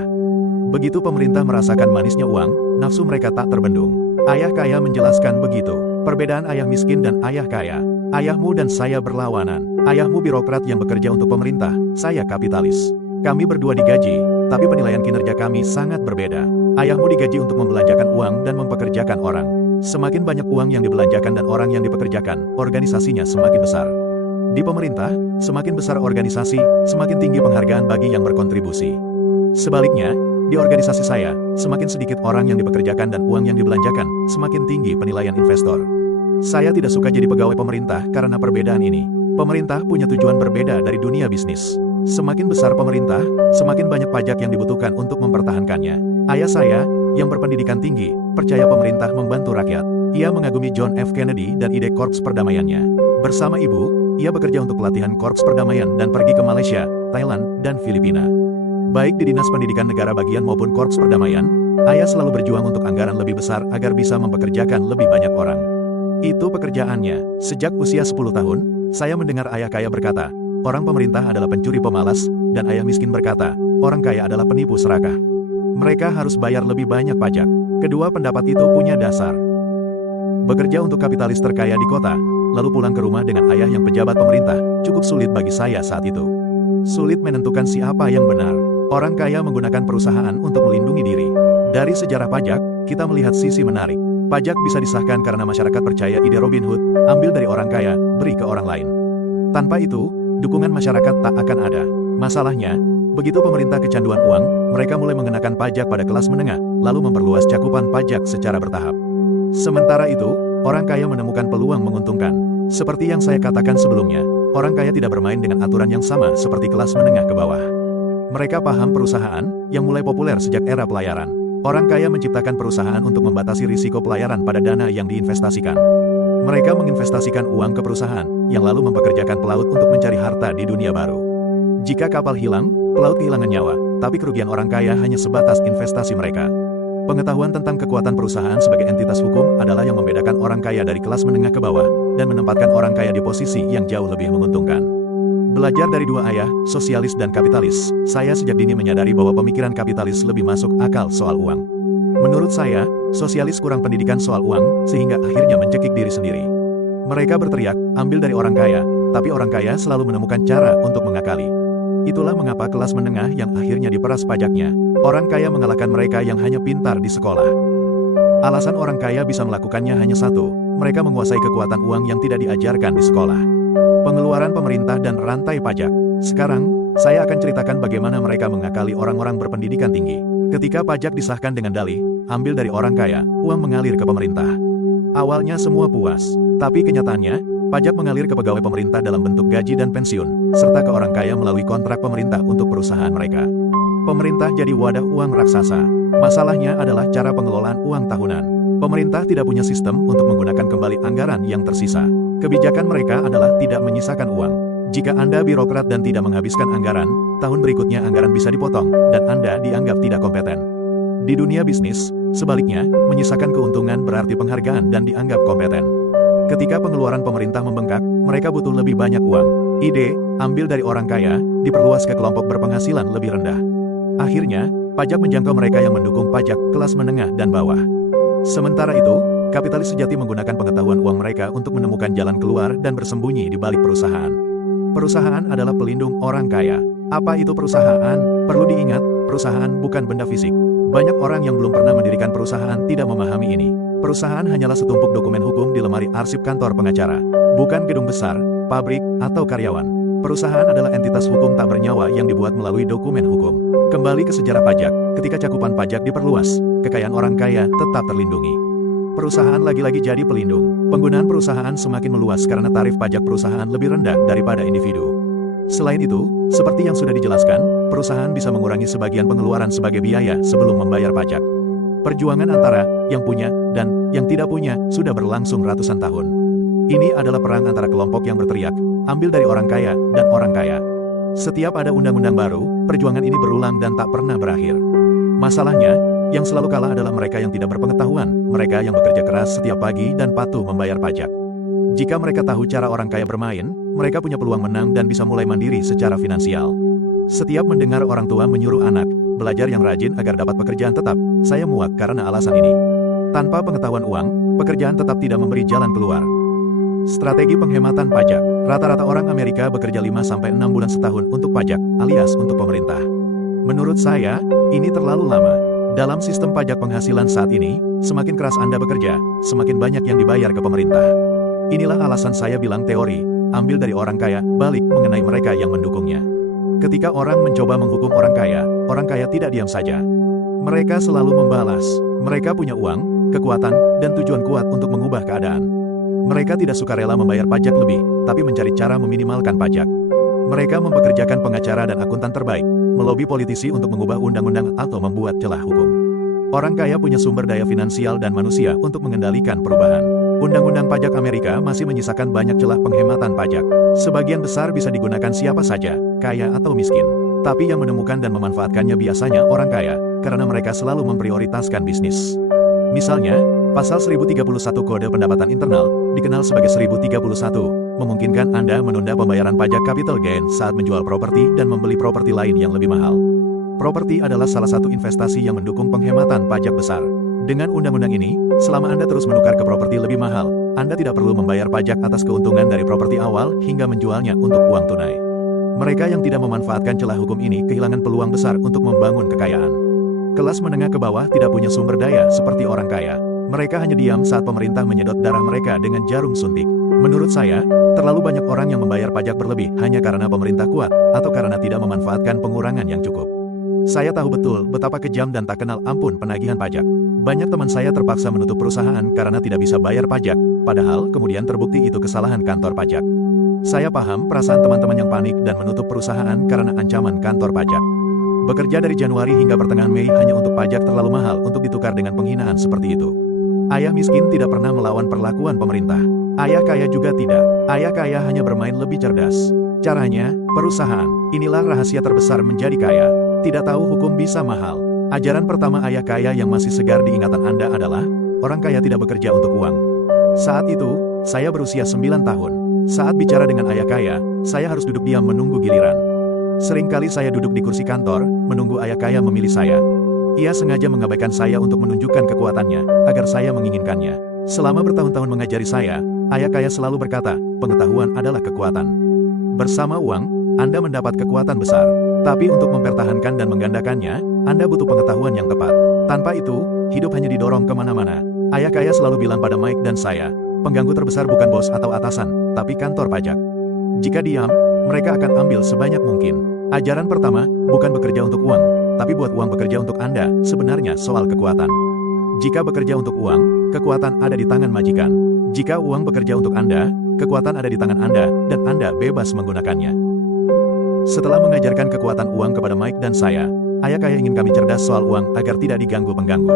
Begitu pemerintah merasakan manisnya uang, nafsu mereka tak terbendung. Ayah kaya menjelaskan begitu. Perbedaan ayah miskin dan ayah kaya. Ayahmu dan saya berlawanan. Ayahmu birokrat yang bekerja untuk pemerintah, saya kapitalis. Kami berdua digaji, tapi penilaian kinerja kami sangat berbeda. Ayahmu digaji untuk membelanjakan uang dan mempekerjakan orang. Semakin banyak uang yang dibelanjakan dan orang yang dipekerjakan, organisasinya semakin besar. Di pemerintah, semakin besar organisasi, semakin tinggi penghargaan bagi yang berkontribusi. Sebaliknya, di organisasi saya, semakin sedikit orang yang dipekerjakan dan uang yang dibelanjakan, semakin tinggi penilaian investor. Saya tidak suka jadi pegawai pemerintah karena perbedaan ini. Pemerintah punya tujuan berbeda dari dunia bisnis. Semakin besar pemerintah, semakin banyak pajak yang dibutuhkan untuk mempertahankannya. Ayah saya, yang berpendidikan tinggi, percaya pemerintah membantu rakyat. Ia mengagumi John F. Kennedy dan ide Korps Perdamaiannya. Bersama ibu, ia bekerja untuk pelatihan Korps Perdamaian dan pergi ke Malaysia, Thailand, dan Filipina. Baik di Dinas Pendidikan Negara Bagian maupun Korps Perdamaian, ayah selalu berjuang untuk anggaran lebih besar agar bisa mempekerjakan lebih banyak orang. Itu pekerjaannya. Sejak usia 10 tahun, saya mendengar ayah kaya berkata, orang pemerintah adalah pencuri pemalas, dan ayah miskin berkata, orang kaya adalah penipu serakah. Mereka harus bayar lebih banyak pajak. Kedua pendapat itu punya dasar. Bekerja untuk kapitalis terkaya di kota, lalu pulang ke rumah dengan ayah yang pejabat pemerintah, cukup sulit bagi saya saat itu. Sulit menentukan siapa yang benar. Orang kaya menggunakan perusahaan untuk melindungi diri. Dari sejarah pajak, kita melihat sisi menarik. Pajak bisa disahkan karena masyarakat percaya ide Robin Hood, ambil dari orang kaya, beri ke orang lain. Tanpa itu, dukungan masyarakat tak akan ada. Masalahnya, begitu pemerintah kecanduan uang, mereka mulai mengenakan pajak pada kelas menengah, lalu memperluas cakupan pajak secara bertahap. Sementara itu, orang kaya menemukan peluang menguntungkan. Seperti yang saya katakan sebelumnya, orang kaya tidak bermain dengan aturan yang sama seperti kelas menengah ke bawah. Mereka paham perusahaan, yang mulai populer sejak era pelayaran. Orang kaya menciptakan perusahaan untuk membatasi risiko pelayaran pada dana yang diinvestasikan. Mereka menginvestasikan uang ke perusahaan, yang lalu mempekerjakan pelaut untuk mencari harta di dunia baru. Jika kapal hilang, pelaut kehilangan nyawa, tapi kerugian orang kaya hanya sebatas investasi mereka. Pengetahuan tentang kekuatan perusahaan sebagai entitas hukum adalah yang membedakan orang kaya dari kelas menengah ke bawah, dan menempatkan orang kaya di posisi yang jauh lebih menguntungkan. Belajar dari dua ayah, sosialis dan kapitalis, saya sejak dini menyadari bahwa pemikiran kapitalis lebih masuk akal soal uang. Menurut saya, sosialis kurang pendidikan soal uang, sehingga akhirnya mencekik diri sendiri. Mereka berteriak, ambil dari orang kaya, tapi orang kaya selalu menemukan cara untuk mengakali. Itulah mengapa kelas menengah yang akhirnya diperas pajaknya. Orang kaya mengalahkan mereka yang hanya pintar di sekolah. Alasan orang kaya bisa melakukannya hanya satu, mereka menguasai kekuatan uang yang tidak diajarkan di sekolah. Pengeluaran pemerintah dan rantai pajak. Sekarang, saya akan ceritakan bagaimana mereka mengakali orang-orang berpendidikan tinggi. Ketika pajak disahkan dengan dalih, ambil dari orang kaya, uang mengalir ke pemerintah. Awalnya semua puas, tapi kenyataannya, pajak mengalir ke pegawai pemerintah dalam bentuk gaji dan pensiun, serta ke orang kaya melalui kontrak pemerintah untuk perusahaan mereka. Pemerintah jadi wadah uang raksasa. Masalahnya adalah cara pengelolaan uang tahunan. Pemerintah tidak punya sistem untuk menggunakan kembali anggaran yang tersisa. Kebijakan mereka adalah tidak menyisakan uang. Jika Anda birokrat dan tidak menghabiskan anggaran, tahun berikutnya anggaran bisa dipotong, dan Anda dianggap tidak kompeten. Di dunia bisnis, sebaliknya, menyisakan keuntungan berarti penghargaan dan dianggap kompeten. Ketika pengeluaran pemerintah membengkak, mereka butuh lebih banyak uang. Ide, ambil dari orang kaya, diperluas ke kelompok berpenghasilan lebih rendah. Akhirnya, pajak menjangkau mereka yang mendukung pajak kelas menengah dan bawah. Sementara itu, kapitalis sejati menggunakan pengetahuan uang mereka untuk menemukan jalan keluar dan bersembunyi di balik perusahaan. Perusahaan adalah pelindung orang kaya. Apa itu perusahaan? Perlu diingat, perusahaan bukan benda fisik. Banyak orang yang belum pernah mendirikan perusahaan tidak memahami ini. Perusahaan hanyalah setumpuk dokumen hukum di lemari arsip kantor pengacara, bukan gedung besar, pabrik, atau karyawan. Perusahaan adalah entitas hukum tak bernyawa yang dibuat melalui dokumen hukum. Kembali ke sejarah pajak, ketika cakupan pajak diperluas, kekayaan orang kaya tetap terlindungi. Perusahaan lagi-lagi jadi pelindung. Penggunaan perusahaan semakin meluas karena tarif pajak perusahaan lebih rendah daripada individu. Selain itu, seperti yang sudah dijelaskan, perusahaan bisa mengurangi sebagian pengeluaran sebagai biaya sebelum membayar pajak. Perjuangan antara yang punya dan yang tidak punya sudah berlangsung ratusan tahun. Ini adalah perang antara kelompok yang berteriak, ambil dari orang kaya dan orang kaya. Setiap ada undang-undang baru, perjuangan ini berulang dan tak pernah berakhir. Masalahnya, yang selalu kalah adalah mereka yang tidak berpengetahuan, mereka yang bekerja keras setiap pagi dan patuh membayar pajak. Jika mereka tahu cara orang kaya bermain, mereka punya peluang menang dan bisa mulai mandiri secara finansial. Setiap mendengar orang tua menyuruh anak, belajar yang rajin agar dapat pekerjaan tetap, saya muak karena alasan ini. Tanpa pengetahuan uang, pekerjaan tetap tidak memberi jalan keluar. Strategi penghematan pajak. Rata-rata orang Amerika bekerja 5-6 bulan setahun untuk pajak, alias untuk pemerintah. Menurut saya, ini terlalu lama. Dalam sistem pajak penghasilan saat ini, semakin keras Anda bekerja, semakin banyak yang dibayar ke pemerintah. Inilah alasan saya bilang teori, ambil dari orang kaya, balik mengenai mereka yang mendukungnya. Ketika orang mencoba menghukum orang kaya tidak diam saja. Mereka selalu membalas. Mereka punya uang, kekuatan, dan tujuan kuat untuk mengubah keadaan. Mereka tidak sukarela membayar pajak lebih, tapi mencari cara meminimalkan pajak. Mereka mempekerjakan pengacara dan akuntan terbaik, melobi politisi untuk mengubah undang-undang atau membuat celah hukum. Orang kaya punya sumber daya finansial dan manusia untuk mengendalikan perubahan. Undang-undang pajak Amerika masih menyisakan banyak celah penghematan pajak. Sebagian besar bisa digunakan siapa saja, kaya atau miskin. Tapi yang menemukan dan memanfaatkannya biasanya orang kaya, karena mereka selalu memprioritaskan bisnis. Misalnya, Pasal 1031 Kode Pendapatan Internal, dikenal sebagai 1031, memungkinkan Anda menunda pembayaran pajak capital gain saat menjual properti dan membeli properti lain yang lebih mahal. Properti adalah salah satu investasi yang mendukung penghematan pajak besar. Dengan undang-undang ini, selama Anda terus menukar ke properti lebih mahal, Anda tidak perlu membayar pajak atas keuntungan dari properti awal hingga menjualnya untuk uang tunai. Mereka yang tidak memanfaatkan celah hukum ini kehilangan peluang besar untuk membangun kekayaan. Kelas menengah ke bawah tidak punya sumber daya seperti orang kaya. Mereka hanya diam saat pemerintah menyedot darah mereka dengan jarum suntik. Menurut saya, terlalu banyak orang yang membayar pajak berlebih hanya karena pemerintah kuat, atau karena tidak memanfaatkan pengurangan yang cukup. Saya tahu betul betapa kejam dan tak kenal ampun penagihan pajak. Banyak teman saya terpaksa menutup perusahaan karena tidak bisa bayar pajak, padahal kemudian terbukti itu kesalahan kantor pajak. Saya paham perasaan teman-teman yang panik dan menutup perusahaan karena ancaman kantor pajak. Bekerja dari Januari hingga pertengahan Mei hanya untuk pajak terlalu mahal untuk ditukar dengan penghinaan seperti itu. Ayah miskin tidak pernah melawan perlakuan pemerintah. Ayah kaya juga tidak. Ayah kaya hanya bermain lebih cerdas. Caranya, perusahaan. Inilah rahasia terbesar menjadi kaya. Tidak tahu hukum bisa mahal. Ajaran pertama ayah kaya yang masih segar di ingatan Anda adalah, orang kaya tidak bekerja untuk uang. Saat itu, saya berusia 9 tahun. Saat bicara dengan ayah kaya, saya harus duduk diam menunggu giliran. Seringkali saya duduk di kursi kantor, menunggu ayah kaya memilih saya. Ia sengaja mengabaikan saya untuk menunjukkan kekuatannya, agar saya menginginkannya. Selama bertahun-tahun mengajari saya, ayah kaya selalu berkata, pengetahuan adalah kekuatan. Bersama uang, Anda mendapat kekuatan besar. Tapi untuk mempertahankan dan menggandakannya, Anda butuh pengetahuan yang tepat. Tanpa itu, hidup hanya didorong kemana-mana. Ayah kaya selalu bilang pada Mike dan saya, pengganggu terbesar bukan bos atau atasan, tapi kantor pajak. Jika diam, mereka akan ambil sebanyak mungkin. Ajaran pertama, bukan bekerja untuk uang, tapi buat uang bekerja untuk Anda, sebenarnya soal kekuatan. Jika bekerja untuk uang, kekuatan ada di tangan majikan. Jika uang bekerja untuk Anda, kekuatan ada di tangan Anda, dan Anda bebas menggunakannya. Setelah mengajarkan kekuatan uang kepada Mike dan saya, ayah kaya ingin kami cerdas soal uang agar tidak diganggu pengganggu.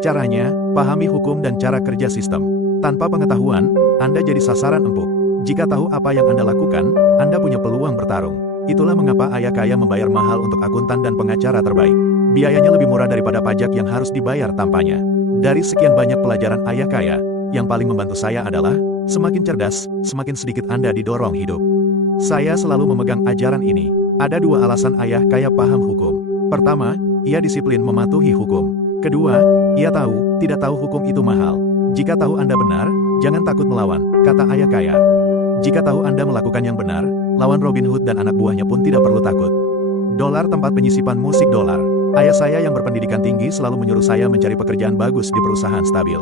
Caranya, pahami hukum dan cara kerja sistem. Tanpa pengetahuan, Anda jadi sasaran empuk. Jika tahu apa yang Anda lakukan, Anda punya peluang bertarung. Itulah mengapa ayah kaya membayar mahal untuk akuntan dan pengacara terbaik. Biayanya lebih murah daripada pajak yang harus dibayar tanpanya. Dari sekian banyak pelajaran ayah kaya, yang paling membantu saya adalah, semakin cerdas, semakin sedikit Anda didorong hidup. Saya selalu memegang ajaran ini. Ada dua alasan ayah kaya paham hukum. Pertama, ia disiplin mematuhi hukum. Kedua, ia tahu, tidak tahu hukum itu mahal. Jika tahu Anda benar, jangan takut melawan, kata ayah kaya. Jika tahu Anda melakukan yang benar, lawan Robin Hood dan anak buahnya pun tidak perlu takut. Dolar tempat penyisipan musik dolar. Ayah saya yang berpendidikan tinggi selalu menyuruh saya mencari pekerjaan bagus di perusahaan stabil.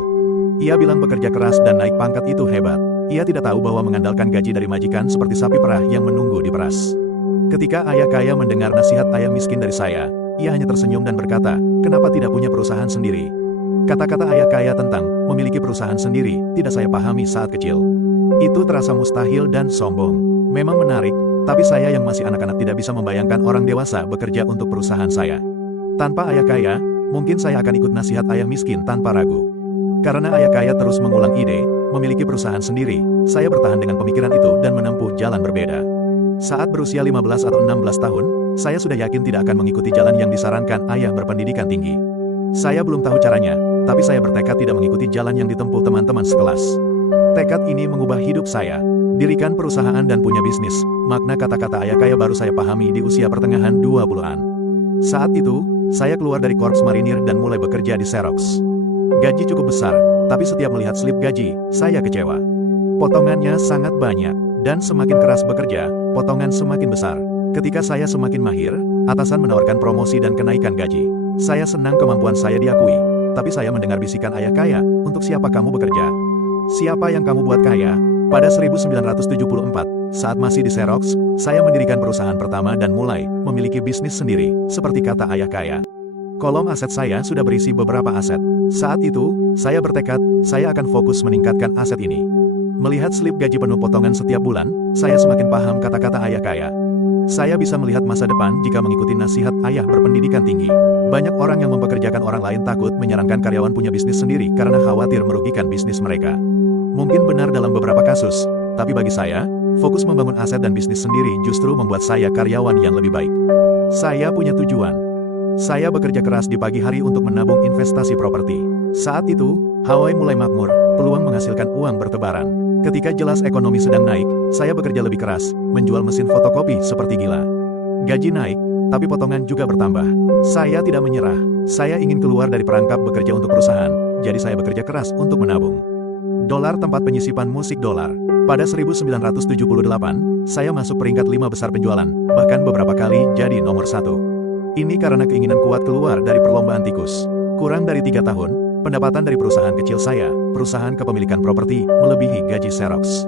Ia bilang bekerja keras dan naik pangkat itu hebat. Ia tidak tahu bahwa mengandalkan gaji dari majikan seperti sapi perah yang menunggu di peras. Ketika ayah kaya mendengar nasihat ayah miskin dari saya, ia hanya tersenyum dan berkata, kenapa tidak punya perusahaan sendiri? Kata-kata ayah kaya tentang memiliki perusahaan sendiri, tidak saya pahami saat kecil. Itu terasa mustahil dan sombong. Memang menarik, tapi saya yang masih anak-anak tidak bisa membayangkan orang dewasa bekerja untuk perusahaan saya. Tanpa ayah kaya, mungkin saya akan ikut nasihat ayah miskin tanpa ragu. Karena ayah kaya terus mengulang ide, memiliki perusahaan sendiri, saya bertahan dengan pemikiran itu dan menempuh jalan berbeda. Saat berusia 15 atau 16 tahun, saya sudah yakin tidak akan mengikuti jalan yang disarankan ayah berpendidikan tinggi. Saya belum tahu caranya, tapi saya bertekad tidak mengikuti jalan yang ditempuh teman-teman sekelas. Tekad ini mengubah hidup saya. Dirikan perusahaan dan punya bisnis, makna kata-kata ayah kaya baru saya pahami di usia pertengahan 20-an. Saat itu, saya keluar dari Korps Marinir dan mulai bekerja di Xerox. Gaji cukup besar, tapi setiap melihat slip gaji, saya kecewa. Potongannya sangat banyak, dan semakin keras bekerja, potongan semakin besar. Ketika saya semakin mahir, atasan menawarkan promosi dan kenaikan gaji. Saya senang kemampuan saya diakui, tapi saya mendengar bisikan ayah kaya, untuk siapa kamu bekerja? Siapa yang kamu buat kaya? Pada 1974, saat masih di Xerox, saya mendirikan perusahaan pertama dan mulai memiliki bisnis sendiri, seperti kata ayah kaya. Kolom aset saya sudah berisi beberapa aset. Saat itu, saya bertekad, saya akan fokus meningkatkan aset ini. Melihat slip gaji penuh potongan setiap bulan, saya semakin paham kata-kata ayah kaya. Saya bisa melihat masa depan jika mengikuti nasihat ayah berpendidikan tinggi. Banyak orang yang mempekerjakan orang lain takut menyarankan karyawan punya bisnis sendiri karena khawatir merugikan bisnis mereka. Mungkin benar dalam beberapa kasus, tapi bagi saya, fokus membangun aset dan bisnis sendiri justru membuat saya karyawan yang lebih baik. Saya punya tujuan. Saya bekerja keras di pagi hari untuk menabung investasi properti. Saat itu, Hawaii mulai makmur, peluang menghasilkan uang bertebaran. Ketika jelas ekonomi sedang naik, saya bekerja lebih keras, menjual mesin fotokopi seperti gila. Gaji naik, tapi potongan juga bertambah. Saya tidak menyerah. Saya ingin keluar dari perangkap bekerja untuk perusahaan, jadi saya bekerja keras untuk menabung. Dolar tempat penyisipan musik dolar. Pada 1978, saya masuk peringkat 5 besar penjualan, bahkan beberapa kali jadi nomor 1. Ini karena keinginan kuat keluar dari perlombaan tikus. Kurang dari 3 tahun, pendapatan dari perusahaan kecil saya, perusahaan kepemilikan properti, melebihi gaji Xerox.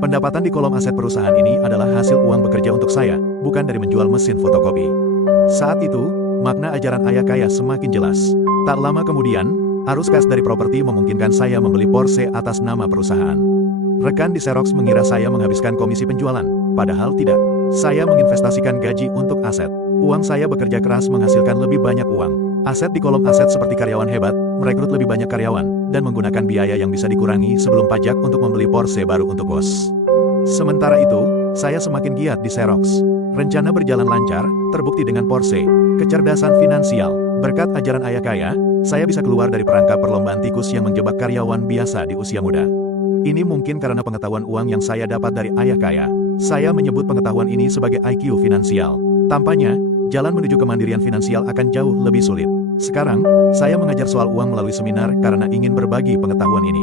Pendapatan di kolom aset perusahaan ini adalah hasil uang bekerja untuk saya, bukan dari menjual mesin fotokopi. Saat itu, makna ajaran ayah kaya semakin jelas. Tak lama kemudian, arus kas dari properti memungkinkan saya membeli Porsche atas nama perusahaan. Rekan di Xerox mengira saya menghabiskan komisi penjualan, padahal tidak. Saya menginvestasikan gaji untuk aset. Uang saya bekerja keras menghasilkan lebih banyak uang. Aset di kolom aset seperti karyawan hebat, merekrut lebih banyak karyawan, dan menggunakan biaya yang bisa dikurangi sebelum pajak untuk membeli Porsche baru untuk bos. Sementara itu, saya semakin giat di Xerox. Rencana berjalan lancar, terbukti dengan Porsche. Kecerdasan finansial. Berkat ajaran ayah kaya, saya bisa keluar dari perangkap perlombaan tikus yang menjebak karyawan biasa di usia muda. Ini mungkin karena pengetahuan uang yang saya dapat dari ayah kaya. Saya menyebut pengetahuan ini sebagai IQ finansial. Tampaknya, jalan menuju kemandirian finansial akan jauh lebih sulit. Sekarang, saya mengajar soal uang melalui seminar karena ingin berbagi pengetahuan ini.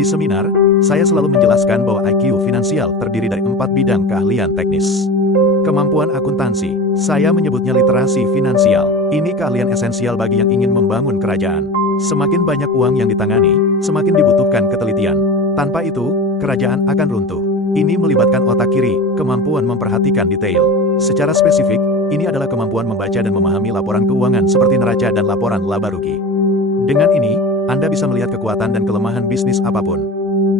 Di seminar, saya selalu menjelaskan bahwa IQ finansial terdiri dari 4 bidang keahlian teknis. Kemampuan akuntansi, saya menyebutnya literasi finansial. Ini keahlian esensial bagi yang ingin membangun kerajaan. Semakin banyak uang yang ditangani, semakin dibutuhkan ketelitian. Tanpa itu, kerajaan akan runtuh. Ini melibatkan otak kiri, kemampuan memperhatikan detail. Secara spesifik, ini adalah kemampuan membaca dan memahami laporan keuangan seperti neraca dan laporan laba rugi. Dengan ini, Anda bisa melihat kekuatan dan kelemahan bisnis apapun.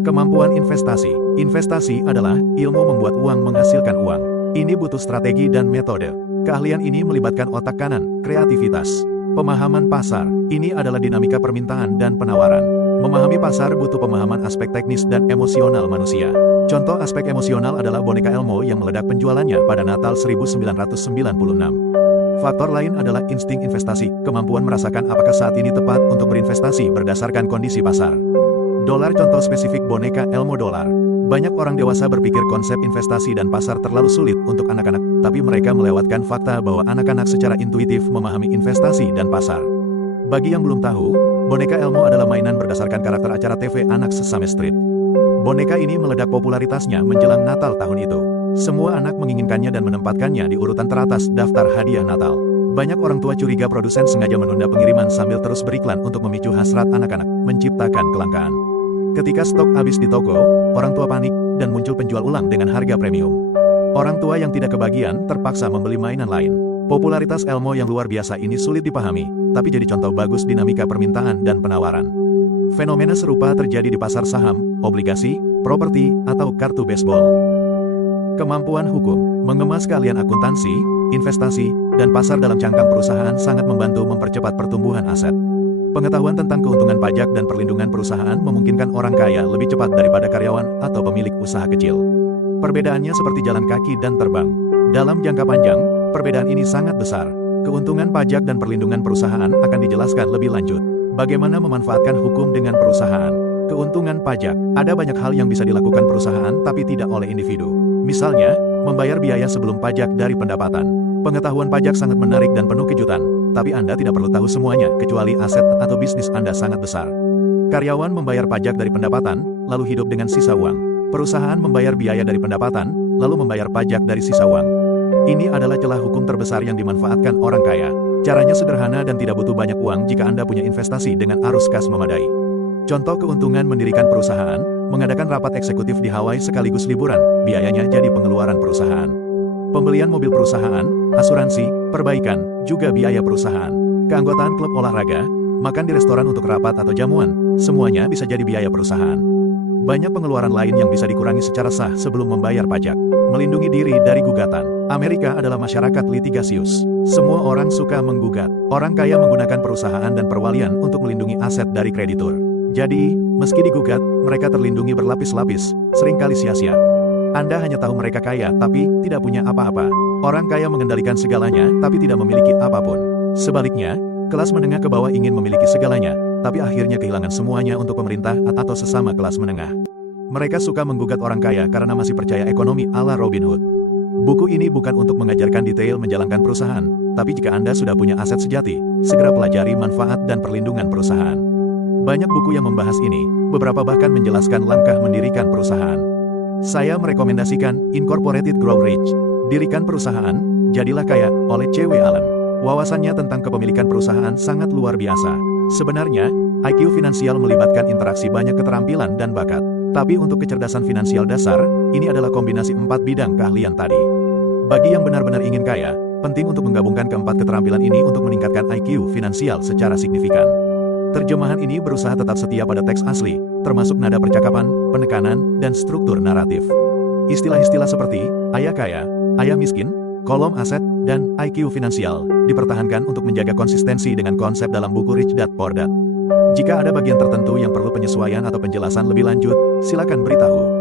Kemampuan investasi. Investasi adalah ilmu membuat uang menghasilkan uang. Ini butuh strategi dan metode. Keahlian ini melibatkan otak kanan, kreativitas. Pemahaman pasar. Ini adalah dinamika permintaan dan penawaran. Memahami pasar butuh pemahaman aspek teknis dan emosional manusia. Contoh aspek emosional adalah boneka Elmo yang meledak penjualannya pada Natal 1996. Faktor lain adalah insting investasi, kemampuan merasakan apakah saat ini tepat untuk berinvestasi berdasarkan kondisi pasar. Dolar contoh spesifik boneka Elmo dolar. Banyak orang dewasa berpikir konsep investasi dan pasar terlalu sulit untuk anak-anak, tapi mereka melewatkan fakta bahwa anak-anak secara intuitif memahami investasi dan pasar. Bagi yang belum tahu, boneka Elmo adalah mainan berdasarkan karakter acara TV anak Sesame Street. Boneka ini meledak popularitasnya menjelang Natal tahun itu. Semua anak menginginkannya dan menempatkannya di urutan teratas daftar hadiah Natal. Banyak orang tua curiga produsen sengaja menunda pengiriman sambil terus beriklan untuk memicu hasrat anak-anak, menciptakan kelangkaan. Ketika stok habis di toko, orang tua panik dan muncul penjual ulang dengan harga premium. Orang tua yang tidak kebagian terpaksa membeli mainan lain. Popularitas Elmo yang luar biasa ini sulit dipahami, tapi jadi contoh bagus dinamika permintaan dan penawaran. Fenomena serupa terjadi di pasar saham, obligasi, properti, atau kartu baseball. Kemampuan hukum, mengemas keahlian akuntansi, investasi, dan pasar dalam cangkang perusahaan sangat membantu mempercepat pertumbuhan aset. Pengetahuan tentang keuntungan pajak dan perlindungan perusahaan memungkinkan orang kaya lebih cepat daripada karyawan atau pemilik usaha kecil. Perbedaannya seperti jalan kaki dan terbang. Dalam jangka panjang, perbedaan ini sangat besar. Keuntungan pajak dan perlindungan perusahaan akan dijelaskan lebih lanjut. Bagaimana memanfaatkan hukum dengan perusahaan. Keuntungan pajak. Ada banyak hal yang bisa dilakukan perusahaan tapi tidak oleh individu. Misalnya, membayar biaya sebelum pajak dari pendapatan. Pengetahuan pajak sangat menarik dan penuh kejutan, tapi Anda tidak perlu tahu semuanya kecuali aset atau bisnis Anda sangat besar. Karyawan membayar pajak dari pendapatan, lalu hidup dengan sisa uang. Perusahaan membayar biaya dari pendapatan, lalu membayar pajak dari sisa uang. Ini adalah celah hukum terbesar yang dimanfaatkan orang kaya. Caranya sederhana dan tidak butuh banyak uang jika Anda punya investasi dengan arus kas memadai. Contoh keuntungan mendirikan perusahaan, mengadakan rapat eksekutif di Hawaii sekaligus liburan, biayanya jadi pengeluaran perusahaan. Pembelian mobil perusahaan, asuransi, perbaikan, juga biaya perusahaan. Keanggotaan klub olahraga, makan di restoran untuk rapat atau jamuan, semuanya bisa jadi biaya perusahaan. Banyak pengeluaran lain yang bisa dikurangi secara sah sebelum membayar pajak. Melindungi diri dari gugatan. Amerika adalah masyarakat litigasius. Semua orang suka menggugat. Orang kaya menggunakan perusahaan dan perwalian untuk melindungi aset dari kreditur. Jadi, meski digugat, mereka terlindungi berlapis-lapis, seringkali sia-sia. Anda hanya tahu mereka kaya tapi tidak punya apa-apa. Orang kaya mengendalikan segalanya tapi tidak memiliki apapun. Sebaliknya, kelas menengah ke bawah ingin memiliki segalanya, tapi akhirnya kehilangan semuanya untuk pemerintah atau sesama kelas menengah. Mereka suka menggugat orang kaya karena masih percaya ekonomi ala Robin Hood. Buku ini bukan untuk mengajarkan detail menjalankan perusahaan, tapi jika Anda sudah punya aset sejati, segera pelajari manfaat dan perlindungan perusahaan. Banyak buku yang membahas ini, beberapa bahkan menjelaskan langkah mendirikan perusahaan. Saya merekomendasikan Incorporated Grow Rich. Dirikan perusahaan, jadilah kaya, oleh C.W. Allen. Wawasannya tentang kepemilikan perusahaan sangat luar biasa. Sebenarnya, IQ finansial melibatkan interaksi banyak keterampilan dan bakat. Tapi untuk kecerdasan finansial dasar, ini adalah kombinasi 4 bidang keahlian tadi. Bagi yang benar-benar ingin kaya, penting untuk menggabungkan keempat keterampilan ini untuk meningkatkan IQ finansial secara signifikan. Terjemahan ini berusaha tetap setia pada teks asli, termasuk nada percakapan, penekanan, dan struktur naratif. Istilah-istilah seperti ayah kaya, ayah miskin, kolom aset, dan IQ finansial dipertahankan untuk menjaga konsistensi dengan konsep dalam buku Rich Dad Poor Dad. Jika ada bagian tertentu yang perlu penyesuaian atau penjelasan lebih lanjut, silakan beritahu.